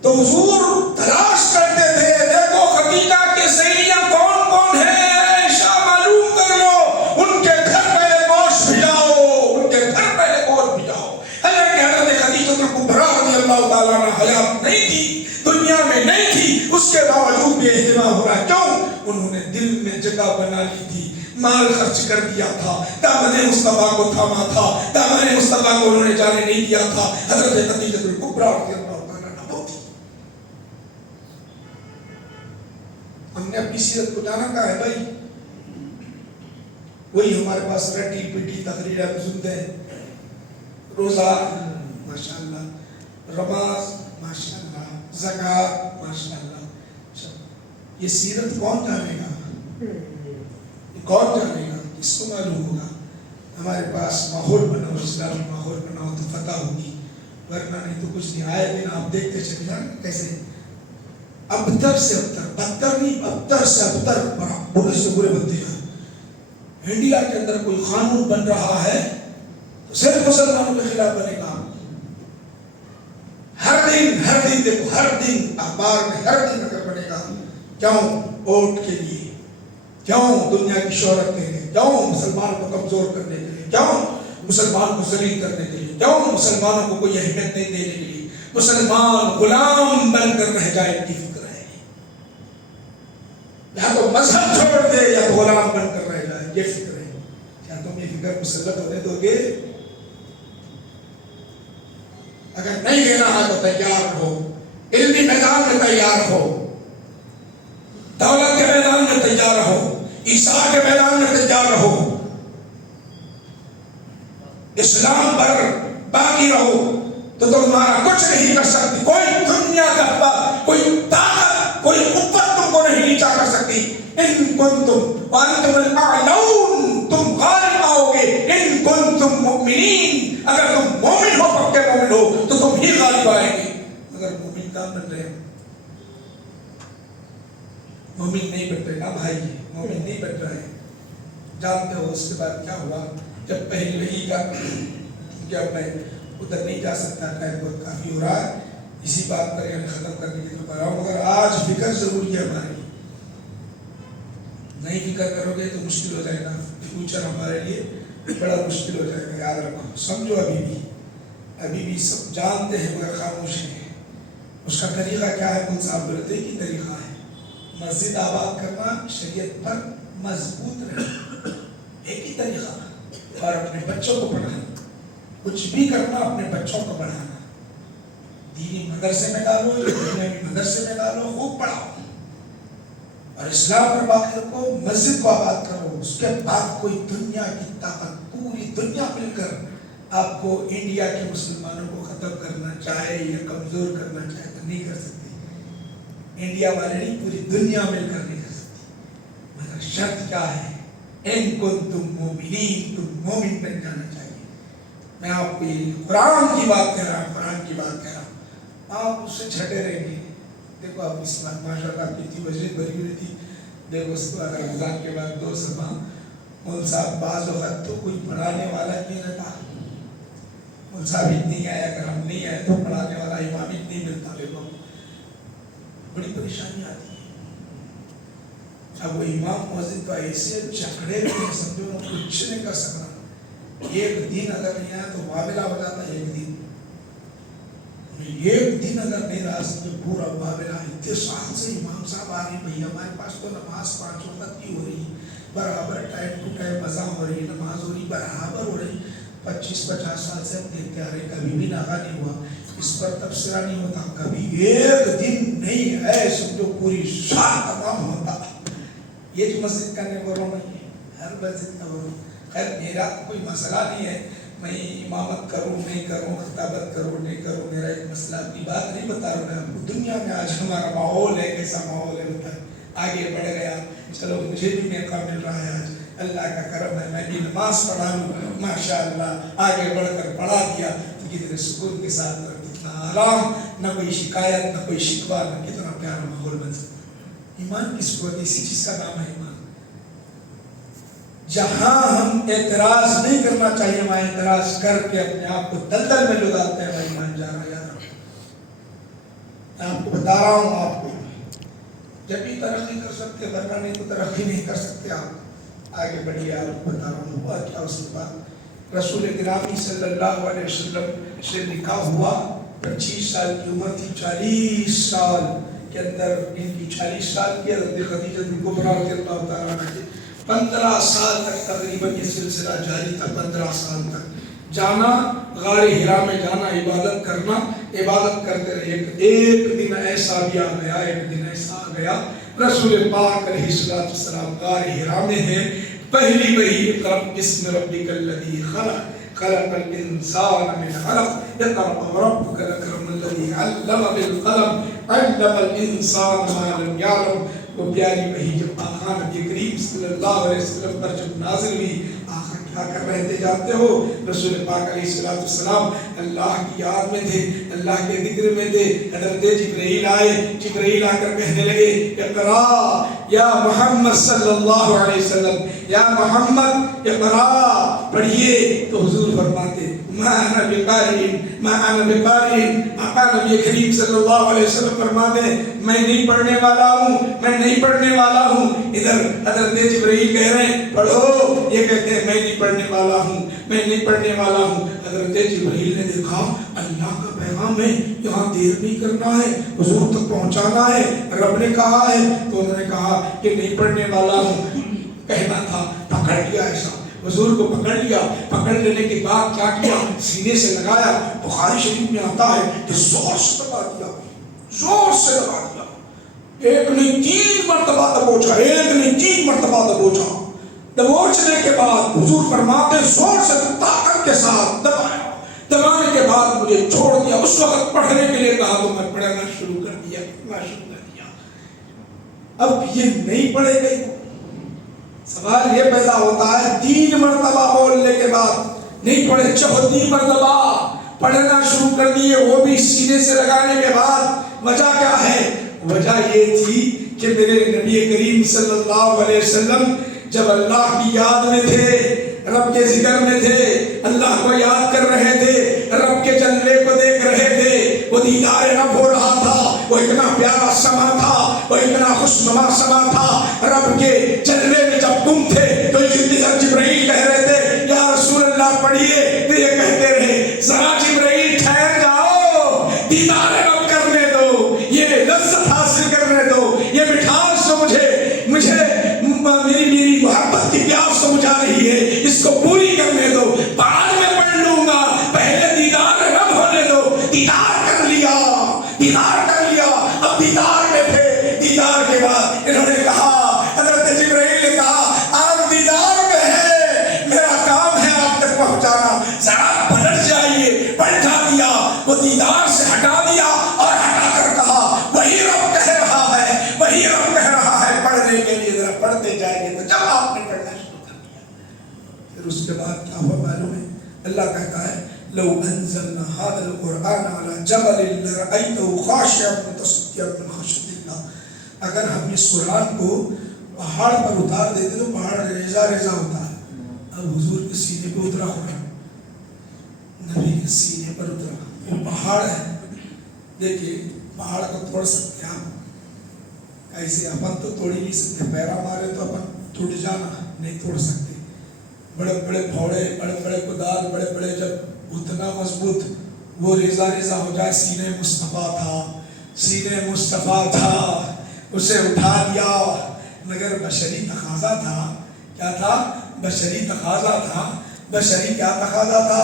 تو حضور تلاش کرتے تھے، دیکھو خدیجہ کے سہیلیاں کون کون ہیں، عائشہ معلوم کر لو، ان کے گھر پہ گوشت بھجاؤ، ان کے گھر پہ گوشت بھجاؤ. حضرت خدیجہ کبریٰ رضی اللہ تعالیٰ عنہا حیات نہیں تھی، دنیا میں نہیں تھی، اس کے باوجود بھی اہتمام ہو رہا. کیوں؟ انہوں نے دل میں جگہ بنا لی تھی، مال خرچ کر دیا تھا، دامن مصطفیٰ کو تھاما تھا، دامن مصطفیٰ کو انہوں نے جانے نہیں دیا تھا. حضرت خدیجہ کبریٰ رضی اللہ تعالیٰ عنہا وہ تھی. ہم نے اپنی سیرت کو جانا کہا ہے بھائی، وہی ہمارے پاس رٹی پٹی تقریریں سنتے ہیں. روزہ ماشاءاللہ، نماز ماشاءاللہ، زکوٰۃ ماشاءاللہ. یہ سیرت کون جانے گا؟ کون جانے گا؟ کس کو معلوم ہوگا؟ ہمارے پاس ماحول بناؤ، اسلامی ماحول بناؤ تو فتح ہوگی، ورنہ نہیں تو کچھ نہیں. آئے دن آپ دیکھتے چلے جائیں کیسے ابتر سے ابتر، بدتر نہیں، ابتر سے ابتر، برے سے برے بنتے ہیں. انڈیا کے اندر کوئی قانون بن رہا ہے تو صرف مسلمانوں کے خلاف بنے گا. ہر دن دیکھو، ہر دن اخبار میں ہر دن اگر بنے گا. کیوں؟ ووٹ کے لیے، کیوں دنیا کی شہرت کے لیے، کیوں مسلمان کو کمزور کرنے کے لیے، کیوں مسلمان کو ذلیل کرنے کے لیے، کیوں مسلمانوں کو کوئی اہمیت نہیں دینے کے لیے. مسلمان غلام بن کر رہ جائے کی فکر ہے. یا تو مذہب چھوڑ دے یا تو غلام بن کر رہ جائے، یہ فکر ہے. کیا تم یہ فکر مسلط ہونے دو گے؟ اگر نہیں دینا ہے تو تیار ہو، علمی میدان میں تیار ہو، دولت کے میدان میں تیار رہو، عیسیٰ کے میدان میں تیار رہو، اسلام پر باقی رہو تو تمہارا کچھ نہیں کر سکتی. کوئی دنیا کا کوئی طاقت، کوئی قوت تم کو نہیں نیچا کر سکتی. ان کنتم وانتم الاعلون، تم غالب آؤ گے. ان کنتم مؤمنین، اگر تم مومن ہو، پکے مومن ہو تو تم ہی غالب آئیں گے. مگر مومن کہاں بن رہے ہیں؟ مومن نہیں بن رہے نا بھائی، مومن نہیں بن رہے. جانتے ہو اس کے بعد کیا ہوا؟ جب پہلی وحی کا، جب میں ادھر نہیں جا سکتا، ٹائم بہت کافی ہو رہا ہے، اسی بات پر یعنی ختم کرنے کی طرف آ رہا ہوں. مگر آج فکر ضروری ہے ہمارے لیے. نہیں فکر کرو گے تو مشکل ہو جائے گا. فیوچر ہمارے لیے بڑا مشکل ہو جائے گا. یاد رکھو، سمجھو. ابھی بھی سب جانتے ہیں مگر خاموش ہیں. اس کا طریقہ کیا ہے؟ کون صاحب بولتے ہیں کہ طریقہ ہے مسجد آباد کرنا شریعت پر مضبوط رہنا ایک ہی طریقہ، اور اپنے بچوں کو پڑھانا، کچھ بھی کرنا اپنے بچوں کو پڑھانا، دینی مدرسے میں ڈالو، دنیاوی مدرسے میں ڈالو، خوب پڑھاؤ اور اسلام پر باقی رکھو، مسجد کو آباد کرو۔ اس کے بعد کوئی دنیا کی طاقت، پوری دنیا مل کر آپ کو انڈیا کے مسلمانوں کو ختم کرنا چاہے یا کمزور کرنا چاہے تو نہیں کر سکتی۔ انڈیا والے نہیں، پوری دنیا مل کر نہیں کر سکتی، مگر شرط کیا ہے؟ ان کنتم مومنین، تم مومن بن جانا چاہیے۔ میں آپ کو یہ قرآن کی بات کہہ رہا ہوں، قرآن کی بات کہہ رہا ہوں، آپ اس سے چھٹے رہیں گے۔ دیکھو آپ اس بات ماشاء اللہ کی تھی، وجہ بری ہوئی تھی، دیکھو اس کے بعد رمضان کے بعد 2 صبح مول صاحب بعض وقت تو کوئی پڑھانے والا نہیں رہتا، مول صاحب ہی نہیں آیا، اگر ہم نہیں آئے تو پڑھانے والا امام ہی نہیں ملتا، دیکھو بڑی پریشانی آتی ہے۔ اب وہ امام مسجد کا ایسے جھگڑے میں سمجھو نا کچھ نہیں کر سکتا، ایک دن اگر نہیں آیا تو معاملہ ہو جاتا ہے، ایک دن اگر نہیں رہا سمجھو پورا معاملہ۔ اتنے سال سے امام صاحب آ رہے ہیں، بھئی ہمارے پاس تو نماز 5 وقت کی ہو رہی، برابر ٹائم ٹو ٹائم اذان ہو رہی، نماز ہو رہی، برابر ہو رہی، 25-50 سال سے ہم دیکھتے آ رہے، کبھی بھی ناغہ نہیں ہوا، اس پر تبصرہ نہیں ہوتا، کبھی ایک دن نہیں ہے سمجھو پوری سال تمام ہوتا۔ یہ جو مسجد کرنے کو رو نہیں ہے، ہر مسجد کا رو۔ خیر میرا کوئی مسئلہ نہیں ہے، میں امامت کروں نہیں کروں، خطابت کروں نہیں کروں، میرا ایک مسئلہ اپنی بات نہیں بتا رہا ہوں۔ دنیا میں آج ہمارا ماحول ہے، کیسا ماحول ہے بتا، آگے بڑھ گیا، چلو مجھے بھی موقع مل رہا ہے آج، اللہ کا کرم ہے، میں بھی نماز پڑھا لوں، ماشاءاللہ آگے بڑھ کر پڑھا دیا تو کتنے سکون کے ساتھ اور کتنا آرام، نہ کوئی شکایت نہ کوئی شکوہ، نہ کتنا پیارا ماحول بن سکتا۔ ایمان کس کو؟ اسی چیز کا نام ہے ایمان۔ جہاں ہم اعتراض نہیں کرنا چاہیے وہاں اعتراض کر کے اپنے آپ کو دلدل میں ڈالتے ہیں، وہ ایمان جا رہا یاد رکھو۔ میں آپ کو بتا رہا ہوں، آپ کو جب بھی ترقی کر سکتے ورنہ نہیں تو ترقی نہیں کر سکتے۔ آپ آگے بڑھیے، آپ کو بتا رہا ہوں ہوا کیا اس کے بعد۔ رسول گرامی صلی اللہ علیہ وسلم سے نکاح ہوا، 25 سال کی عمر تھی، 40 سال کے اندر ان کی 40 سال کی حضرت خدیجہ کبریٰ رضی اللہ تعالیٰ عنہا کی 15 سال تک تقریباً یہ سلسلہ جاری تھا۔ 15 سال تک جانا، غار حرا میں جانا، عبادت کرنا، عبادت کرتے رہے۔ ایک دن ایسا بھی آ گیا، ایک دن ایسا آ گیا، رسول پاک علیہ السلام غار حرا میں ہیں، پہلی وحی اقرأ بسم ربک الذی خلق خلق الانسان من علق اقرأ وربک الاکرم الذی علم بالقلم علم الانسان ما لم یعلم۔ وہ پیاری وحی جب آقا نبی کریم صلی اللہ علیہ وسلم پر جب نازل ہوئی، آخر کیا کر رہے تھے جانتے ہو؟ رسول پاک علیہ السلام اللہ کی یاد میں تھے، اللہ کے ذکر میں تھے۔ حضرت جبرائیل آئے، جبرائیل آ کر کہنے لگے اقرا یا محمد صلی اللہ علیہ وسلم، یا محمد اقرا، پڑھیے۔ تو حضور فرماتے ما انا بقارئ ما انا بقارئ، آقا نبی کریم صلی اللہ علیہ وسلم فرماتے میں نہیں پڑھنے والا ہوں، میں نہیں پڑھنے والا ہوں۔ ادھر حضرت جبرائیل کہہ رہے ہیں پڑھو، یہ کہتے ہیں میں نہیں پڑھنے والا ہوں، میں نہیں پڑھنے والا ہوں۔ حضرت جبرائیل نے دیکھا اللہ کا پیغام ہے، یہاں دیر نہیں کرنا ہے، حضور تک پہنچانا ہے، رب نے کہا ہے۔ تو انہوں نے کہا کہ نہیں پڑھنے والا ہوں، کہنا تھا، پکڑ لیا ایسا، حضور کو پکڑ لیا۔ پکڑ لینے کے بعد کیا کیا؟ سینے سے لگایا۔ بخاری شریف میں آتا ہے کہ زور سے دبا دیا، زور سے دبا دیا، ایک نہیں 3 مرتبہ دبوچا، ایک نہیں 3 مرتبہ دبوچا۔ دبوچنے کے بعد حضور فرماتے زور سے طاقت کے ساتھ دبایا، دبانے کے بعد مجھے چھوڑ دیا۔ اس وقت پڑھنے کے لیے کہا تو میں پڑھنا شروع کر دیا، پڑھنا شروع کر دیا۔ اب یہ نہیں پڑھے گئے، سوال یہ پیدا ہوتا ہے 3 مرتبہ بولنے کے بعد نہیں پڑھے، 34 مرتبہ پڑھنا شروع کر دیے، وہ بھی سینے سے لگانے کے بعد۔ وجہ کیا ہے؟ وجہ یہ تھی کہ میرے نبی کریم صلی اللہ علیہ وسلم جب اللہ کی یاد میں تھے، رب کے ذکر میں تھے، اللہ کو یاد کر رہے تھے، رب کے جلوے کو دیکھ رہے تھے، وہ دیدار رب ہو رہا تھا، وہ اتنا پیارا سما تھا، وہ اتنا خوشنما سما تھا، رب کے جلوے میں جب تم تھے تو جبرائیل کہہ رہے تھے یا رسول اللہ پڑھیے، تو یہ کہتے رہے ذرا جبرائیل ٹھہر جاؤ، دیدار رب کرنے دو، یہ لذت حاصل کرنے دو، یہ مٹھاس اس کو پوری کرنے دو، بعد میں پڑھ لوں گا، پہلے دیدار رب ہونے دو۔ دیدار کر لیا، دیدار کر لیا، اب دیدار میں تھے۔ دیدار کے بعد انہوں نے کہا، حضرت جبرائیل نے کہا آپ دیدار میں ہیں، میرا کام ہے آپ تک پہنچانا، ذرا پلٹ جائیے۔ پلٹا دیا، وہ دیدار سے ہٹا دیا اور ہٹا کر کہا وہی رب کہہ رہا ہے، وہی رب کہہ رہا ہے پڑھنے کے لیے، ذرا پڑھتے جائیں گے۔ تو جب آپ نے پڑھنا شروع کر دیا، پھر اس کے بعد کیا ہوا معلوم ہے؟ اللہ کہتا ہے لو انزلنا هذا القرآن على جبل لرأيته خاشعا متصدعا من خشية الله، اگر ہم اس قرآن کو پہاڑ پر اتار دیتے تو پہاڑ ریزہ ریزہ ہوتا ہے۔ اب حضور کے سینے پہ اترا قرآن، نبی کے سینے پر اترا، وہ پہاڑ ہے۔ دیکھیے پہاڑ کو توڑ سکتے ہیں آپ، ایسے اپن تو توڑ ہی نہیں سکتے، پیرا مارے تو اپن ٹوٹ جانا، نہیں توڑ سکتے۔ بڑے بڑے پھوڑے، بڑے بڑے کدال، بڑے بڑے، جب اتنا مضبوط وہ ریزہ ریزہ ہو جائے۔ سینے مصطفیٰ تھا، سینے مصطفیٰ تھا، اسے اٹھا لیا، مگر بشری تقاضا تھا۔ کیا تھا؟ بشری تقاضا تھا۔ بشری کیا تقاضا تھا؟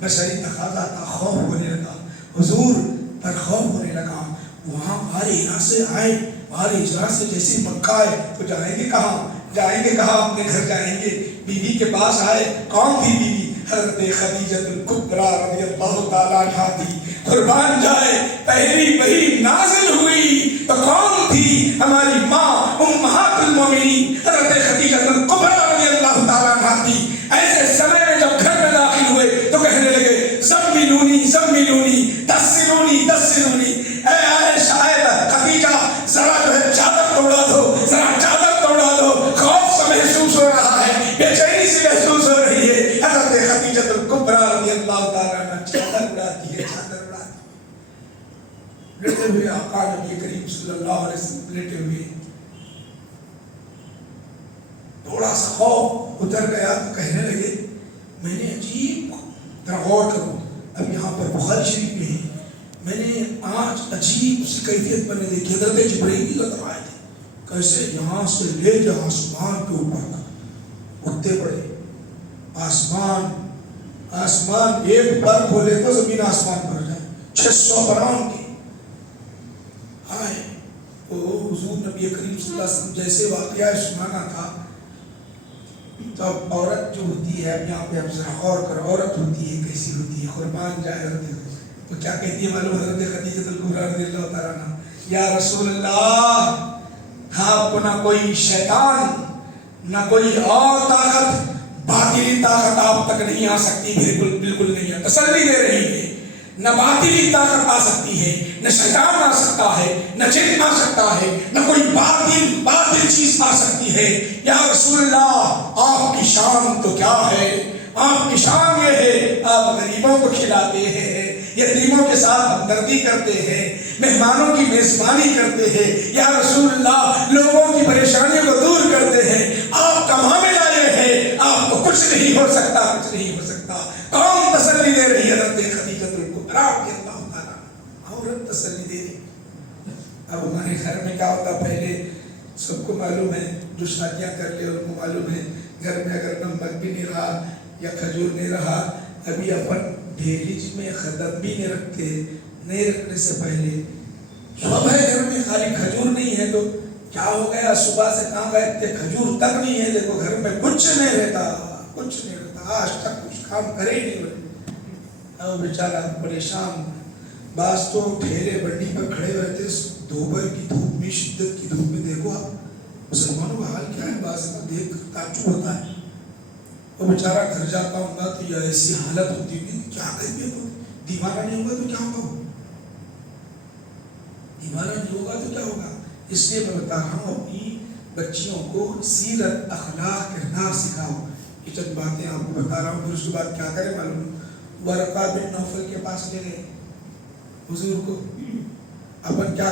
بشری تقاضا تھا، خوف ہونے لگا، حضور پر خوف ہونے لگا۔ وہاں ہمارے یہاں سے آئے، ہمارے یہاں سے جیسے مکہ آئے تو جائیں گے کہاں؟ جائیں گے کہاں؟ اپنے گھر جائیں گے۔ بیوی کے پاس آئے، کون تھی بیوی؟ حضرت خدیجہ الکبریٰ رضی اللہ تعالیٰ عنہا تھی۔ قربان جائے، پہلی وحی نازل ہوئی تو کون تھی؟ ہماری ماں امہات المومنین حضرت خدیجہ الکبریٰ رضی اللہ تعالیٰ عنہا تھی۔ ایسے سمے میں جب گھر میں داخل ہوئے تو کہنے لگے زملونی زملونی دسرونی دسرونی، اے عائشہ، اے خدیجہ، ذرا جو ہے چادر توڑا دو، ذرا چادر توڑا دو۔ خوف سے محسوس ہو رہا ہے، بے چینی سے محسوس ہو رہی ہے۔ حضرت خدیجہ الکبریٰ رضی اللہ تعالیٰ عنہ چادر اڑاتی ہے، چادر اڑاتی ہے۔ لیٹے ہوئے آقا نبی کریم صلی اللہ علیہ وسلم لیٹے ہوئے، تھوڑا سا خوف اتر گیا تو کہنے لگے میں نے عجیب، ذرا غور کرو، اب یہاں پر بخاری شریف میں ہے، میں نے آج عجیب سی کیفیت میں نے دیکھی۔ حضرت جبرائیل کی روایت ہے، کیسے یہاں سے لے جا آسمان کے اوپر اٹھتے پڑے۔ آسمان ایک پر کھولے تو زمین آسمان پر جائے، 600 بران کی۔ ہائے، تو حضور نبی کریم صلی اللہ علیہ وسلم جیسے واقعہ سنانا تھا، تو اب عورت جو ہوتی ہے، اب یہاں پہ اب ذرا غور کر، عورت ہوتی ہے کیسی ہوتی ہے، قربان جائے حضرت، تو کیا کہتی ہے معلوم؟ حضرت خدیجہ الکبریٰ رضی اللہ تعالیٰ عنہ، یا رسول اللہ، آپ کو نہ کوئی شیطان، نہ کوئی اور طاقت، باطلی طاقت آپ تک نہیں آ سکتی، بالکل بالکل نہیں ہے۔ تسلی دے رہی ہے، نہ باطلی طاقت آ سکتی ہے، نہ شیطان آ سکتا ہے، نہ جن آ سکتا ہے، نہ کوئی باطل چیز آ سکتی ہے۔ یا رسول اللہ، آپ کی شان تو کیا ہے؟ آپ کی شان یہ ہے آپ غریبوں کو کھلاتے ہیں، یتیموں کے ساتھ ہمدردی کرتے ہیں، مہمانوں کی میزبانی کرتے ہیں۔ یا رسول اللہ، لوگوں کی پریشانیوں کو دور کرتے ہیں۔ آپ کا معاملہ یہ ہے، آپ کو کچھ نہیں ہو سکتا، کچھ نہیں ہو سکتا۔ کون تسلی دے رہی ہے؟ حضرت خدیجہ الکبریٰ رضی اللہ تعالیٰ، عورت تسلی دے رہی۔ اب ہمارے گھر میں کیا ہوتا، پہلے سب کو معلوم ہے، جو شادیاں کر لے ان کو معلوم ہے، گھر میں اگر نمک بھی نہیں رہا یا کھجور نہیں رہا، ابھی اپن ڈھیریج میں خدم بھی نہیں رکھتے، نہیں رکھنے سے پہلے صبح گھر میں خالی کھجور نہیں ہے تو کیا ہو گیا، صبح سے کہاں گئے تھے، کھجور تک نہیں ہے، دیکھو گھر میں کچھ نہیں رہتا، کچھ نہیں رہتا، آج تک کچھ کام کرے ہی نہیں ہوئے۔ اب بیچارہ پریشان، بعض تو ٹھیلے بنڈی پر کھڑے رہتے، دوپہر کی دھوپ میں، شدت کی دھوپ میں، دیکھو آپ مسلمانوں کا حال کیا ہے، بعض کو دیکھ کر تعجب ہوتا ہے۔ وہ بیچارہ گھر جاتا ہوں گا تو یہ ایسی حالت ہوتی ہے، کیا کریں گے، دیوانہ نہیں ہوگا تو کیا ہوگا، دیوانہ نہیں ہوگا تو کیا ہوگا۔ اس لیے میں بتا رہا ہوں اپنی بچیوں کو سیرت، اخلاق، کردار سکھاؤ۔ یہ چند باتیں آپ کو بتا رہا ہوں، پھر اس کے بعد کیا کریں معلوم؟ ورقہ بن نوفل کے پاس لے گئے حضور کو۔ اپن کیا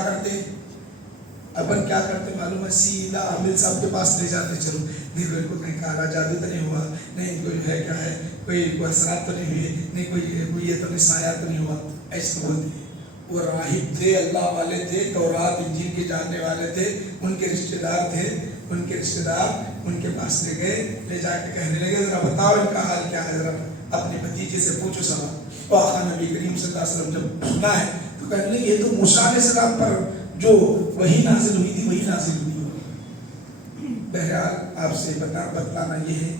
کرتے معلوم ہے؟ سیدھا عامل صاحب کے پاس لے جاتے، چلو دیکھو ان کو کہیں کالا جادو تو نہیں ہوا، نہیں ان کو جو ہے کیا ہے، کوئی اثرات تو نہیں ہوئے، نہیں کوئی یہ تو نہیں سایہ تو نہیں ہوا، ایسے بولتے ہیں۔ وہ راہب تھے، اللہ والے تھے، تورات انجیل کے جاننے والے تھے، ان کے رشتہ دار تھے، ان کے رشتے دار ان کے پاس لے گئے، لے جا کے کہنے لگے ذرا بتاؤ ان کا حال کیا ہے، ذرا اپنی بھتیجے سے پوچھو سوال۔ تو آقا نبی کریم صلی اللہ علیہ وسلم جب سنا ہے تو کہنے لگے یہ تو موسیٰ علیہ السلام پر جو وحی نازل ہوئی تھی وہی نازل ہوئی ہوگی۔ بہرحال آپ سے بتلانا یہ ہے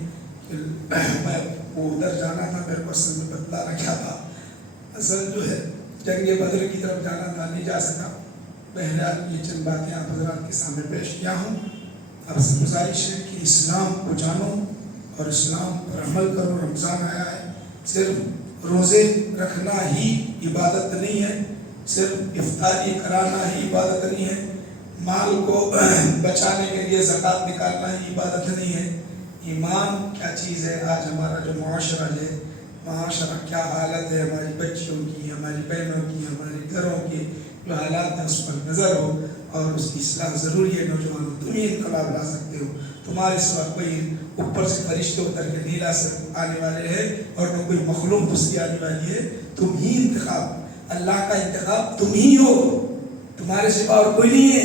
کہ میں وہ ادھر جانا تھا، میرے کو اصل میں بتلانا کیا تھا، اصل جو ہے جنگ بدر کی طرف جانا تھا، نہیں جا سکا۔ بہرحال یہ چند باتیں آپ حضرات کے سامنے پیش کیا ہوں۔ آپ سے گزارش ہے کہ اسلام کو جانو اور اسلام پر عمل کرو۔ رمضان آیا ہے، صرف روزے رکھنا ہی عبادت نہیں ہے، صرف افطاری کرانا ہی عبادت نہیں ہے، مال کو بچانے کے لیے زکوٰۃ نکالنا ہی عبادت نہیں ہے۔ ایمان کیا چیز ہے؟ آج ہمارا جو معاشرہ ہے، معاشرہ کیا حالت ہے، ہماری بچیوں کی، ہماری بہنوں کی، ہمارے گھروں کی جو حالات ہیں اس پر نظر ہو اور اس کی اصلاح ضروری ہے۔ نوجوانوں، تم ہی انقلاب لا سکتے ہو، تمہارے سوا کوئی اوپر سے فرشتے اتر کے نہیں آنے والے ہیں اور نہ کوئی مخلوق دوسری آنے والی ہے، تم ہی انتخاب، اللہ کا انتخاب تم ہی ہو، تمہارے سوا اور کوئی نہیں ہے۔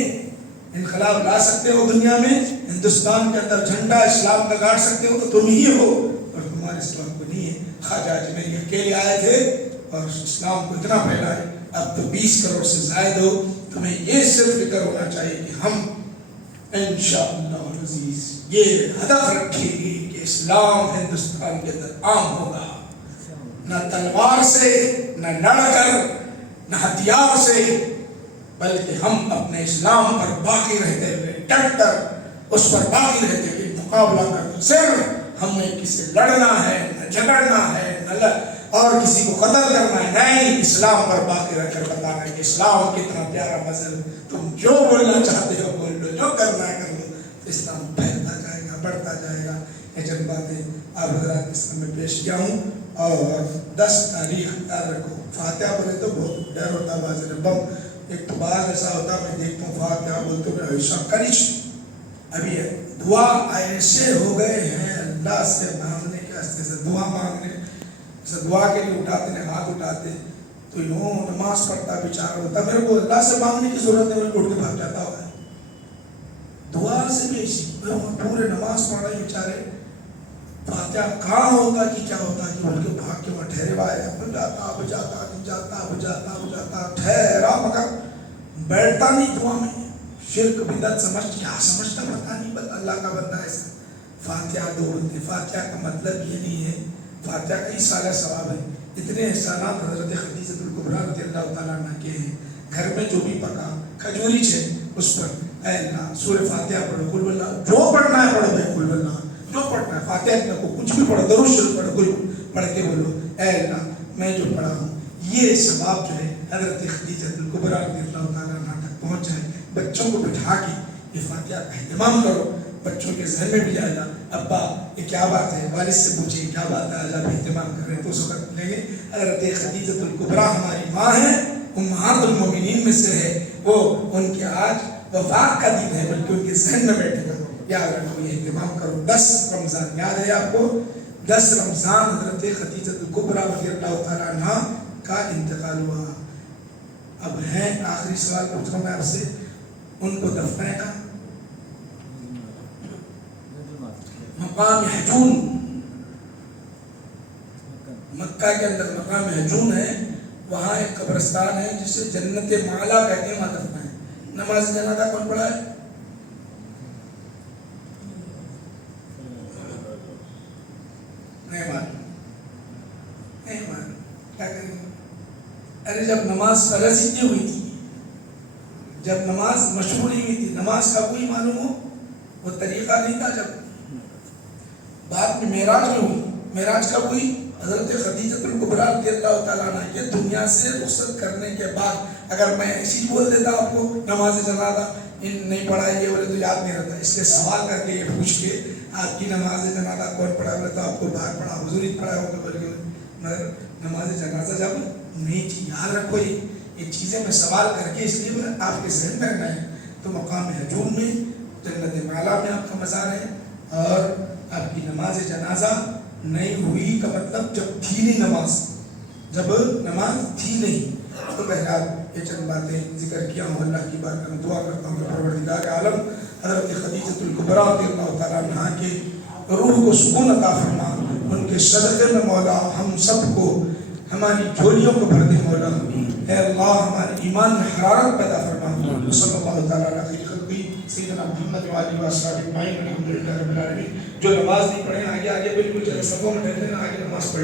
انقلاب لا سکتے ہو دنیا میں، ہندوستان کے اندر جھنڈا اسلام کا گاڑ سکتے ہو تو تم ہی ہو اور تمہارے سوا کوئی نہیں ہے۔ خواجہ اجمیری اکیلے آئے تھے اور اسلام کو اتنا پھیلائے، اب تو 20 کروڑ سے زائد ہو۔ تمہیں یہ صرف فکر ہونا چاہیے کہ ہم انشاءاللہ العزیز یہ ہدف رکھیں گے کہ اسلام ہندوستان کے اندر عام ہوگا، نہ تلوار سے، نہ لڑ کر، نہ ہتھیار سے، بلکہ ہم اپنے اسلام پر باقی رہتے ہوئے ڈٹ کر اس پر باقی رہتے ہوئے مقابلہ کرتے، صرف ہم نے کسی سے لڑنا ہے، نہ جھگڑنا ہے، نہ اور کسی کو قتل کرنا ہے، نہیں، اسلام پر باقی رہ کر بتانا ہے کہ اسلام کتنا پیارا مذہب، تم جو بولنا چاہتے ہو بول لو، جو کرنا ہے کر لو، اسلام پھیلتا جائے گا، بڑھتا جائے گا۔ یہ چند باتیں آپ حضرات کے سامنے پیش کیا ہوں۔ اور 10 تاریخ یاد رکھو، فاتحہ بولے تو بہت ڈر ہوتا ہے، بازر بم ایک تو بعض ایسا ہوتا ہے، میں دیکھتا ہوں فاتحہ بولتے ہوئے ایسا کرش ابھی ہے، دعا ایسے ہو گئے ہیں اللہ سے مانگنے کے واسطے سے، دعا مانگنے دعا کے لیے اٹھاتے ہیں، ہاتھ اٹھاتے تو یوں نماز پڑھتا بیچارہ ہوتا، میرے کو اللہ سے مانگنے کی ضرورت نہیں، اٹھ کے بھاگ جاتا ہوا ہے۔ دعا سے بھی ایسی پورے نماز پڑھ رہے بیچارے، فاتحہ کہاں ہوتا کہ کیا ہوتا کہ بول کے بھاگ کے وہاں ٹھہرے ہوا ہے، اب جاتا ٹھہرا مگر بیٹھتا نہیں دعا میں، شرک بدعت سمجھ کیا سمجھتا پتہ نہیں، بس اللہ کا بندہ ایسا۔ فاتحہ دو بولتے، فاتحہ کا مطلب یہ نہیں ہے، فاتحہ کا ہی سالہ ثواب ہے، اتنے احسانات حضرت خدیجہ الکبریٰ رضی اللہ تعالیٰ عنہ کے ہیں۔ گھر میں جو بھی پکا کھجوری چھے اس پر اے اللہ سورہ فاتحہ پڑھو، قل واللہ جو پڑھنا ہے پڑھو بھائی، قل واللہ جو پڑھنا ہے، فاتحہ کو کچھ بھی پڑھو، درود شریف پڑھو، کوئی پڑھ کے بولو اے اللہ میں جو پڑھا ہوں یہ ثواب جو ہے حضرت خدیجہ الکبریٰ رضی اللہ تعالیٰ عنہ تک پہنچ جائے۔ بچوں کو بٹھا کے یہ فاتحہ کا اہتمام کرو، بچوں کے ذہن میں بھی جائے گا، ابا یہ کیا بات ہے، والد سے پوچھیں کیا بات ہے، آج آپ اہتمام کر رہے ہیں تو اس وقت ملیں گے۔ حضرت خدیجہ الکبریٰ ہماری ماں ہے، امہات المومنین میں سے ہے، وہ ان کے آج وفات کا دن ہے، بلکہ ان کے ذہن میں بیٹھے گا، یاد رکھو یہ اہتمام کرو۔ 10 رمضان یاد ہے آپ کو، 10 رمضان حضرت خدیجہ الکبریٰ رضی اللہ تعالیٰ عنہ کا انتقال ہوا۔ اب ہے آخری سوال پوچھ رہا ہوں میں آپ سے، ان کو دفنائے گا مقام حجون، مکہ کے اندر مقام حجون ہے، وہاں ایک قبرستان ہے جسے جنت معلا کہتے ہیں، وہاں دفنائے۔ نماز جنازہ کون پڑھا ہے؟ نہیں معلوم، کیا کریں؟ ارے جب نماز فرض ہی ہوئی تھی، جب نماز مشہور ہی ہوئی تھی، نماز کا کوئی معلوم ہو وہ طریقہ نہیں تھا، جب بعد میں معراج میں ہوئی، معراج کا کوئی حضرت خدیجہ الکبریٰ رضی اللہ تعالیٰ عنہ کے دنیا سے رخصت کرنے کے بعد، اگر میں ایسی بول دیتا آپ کو نماز جنازہ نہیں پڑھائی بولے تو یاد نہیں رہتا، اس لیے سوال کر کے یہ پوچھ کے آپ کی نماز جنازہ کون پڑھا بولے تو آپ کو باہر پڑھا حضور ہی پڑھا ہوگا بول کے، مگر نماز جنازہ جب نہیں تھی، یاد رکھو یہ چیزیں میں سوال کر کے اس لیے آپ کے ذہن میں رہنا ہے۔ تو مقام حجون میں جنت معلا میں آپ کا مزار ہے، اور آپ کی نماز جنازہ نہیں ہوئی کا مطلب جب تھی نہیں نماز، جب نماز تھی نہیں۔ تو بہرحال یہ چند باتیں ذکر کیا ہوں، اللہ کی بارگاہ میں دعا کرتا ہوں کہ پروردگار عالم حضرت خدیجہ الکبریٰ رضی اللہ تعالیٰ عنہ کے روح کو سکون عطا فرما، ان کے صدقے میں مولا ہم سب کو ہماری جھولیوں کو بھر دے مولا، اے اللہ ہمارے ایمان میں حرارت پیدا فرما۔ صلی اللہ تعالیٰ علیہ خیر خلقی سیدنا محمد وآلہ وصحبہ اجمعین، الحمدللہ رب العالمین۔ جو نماز نہیں پڑھیں آگے بالکل صفوں میں ٹھہرے، آگے نماز پڑھ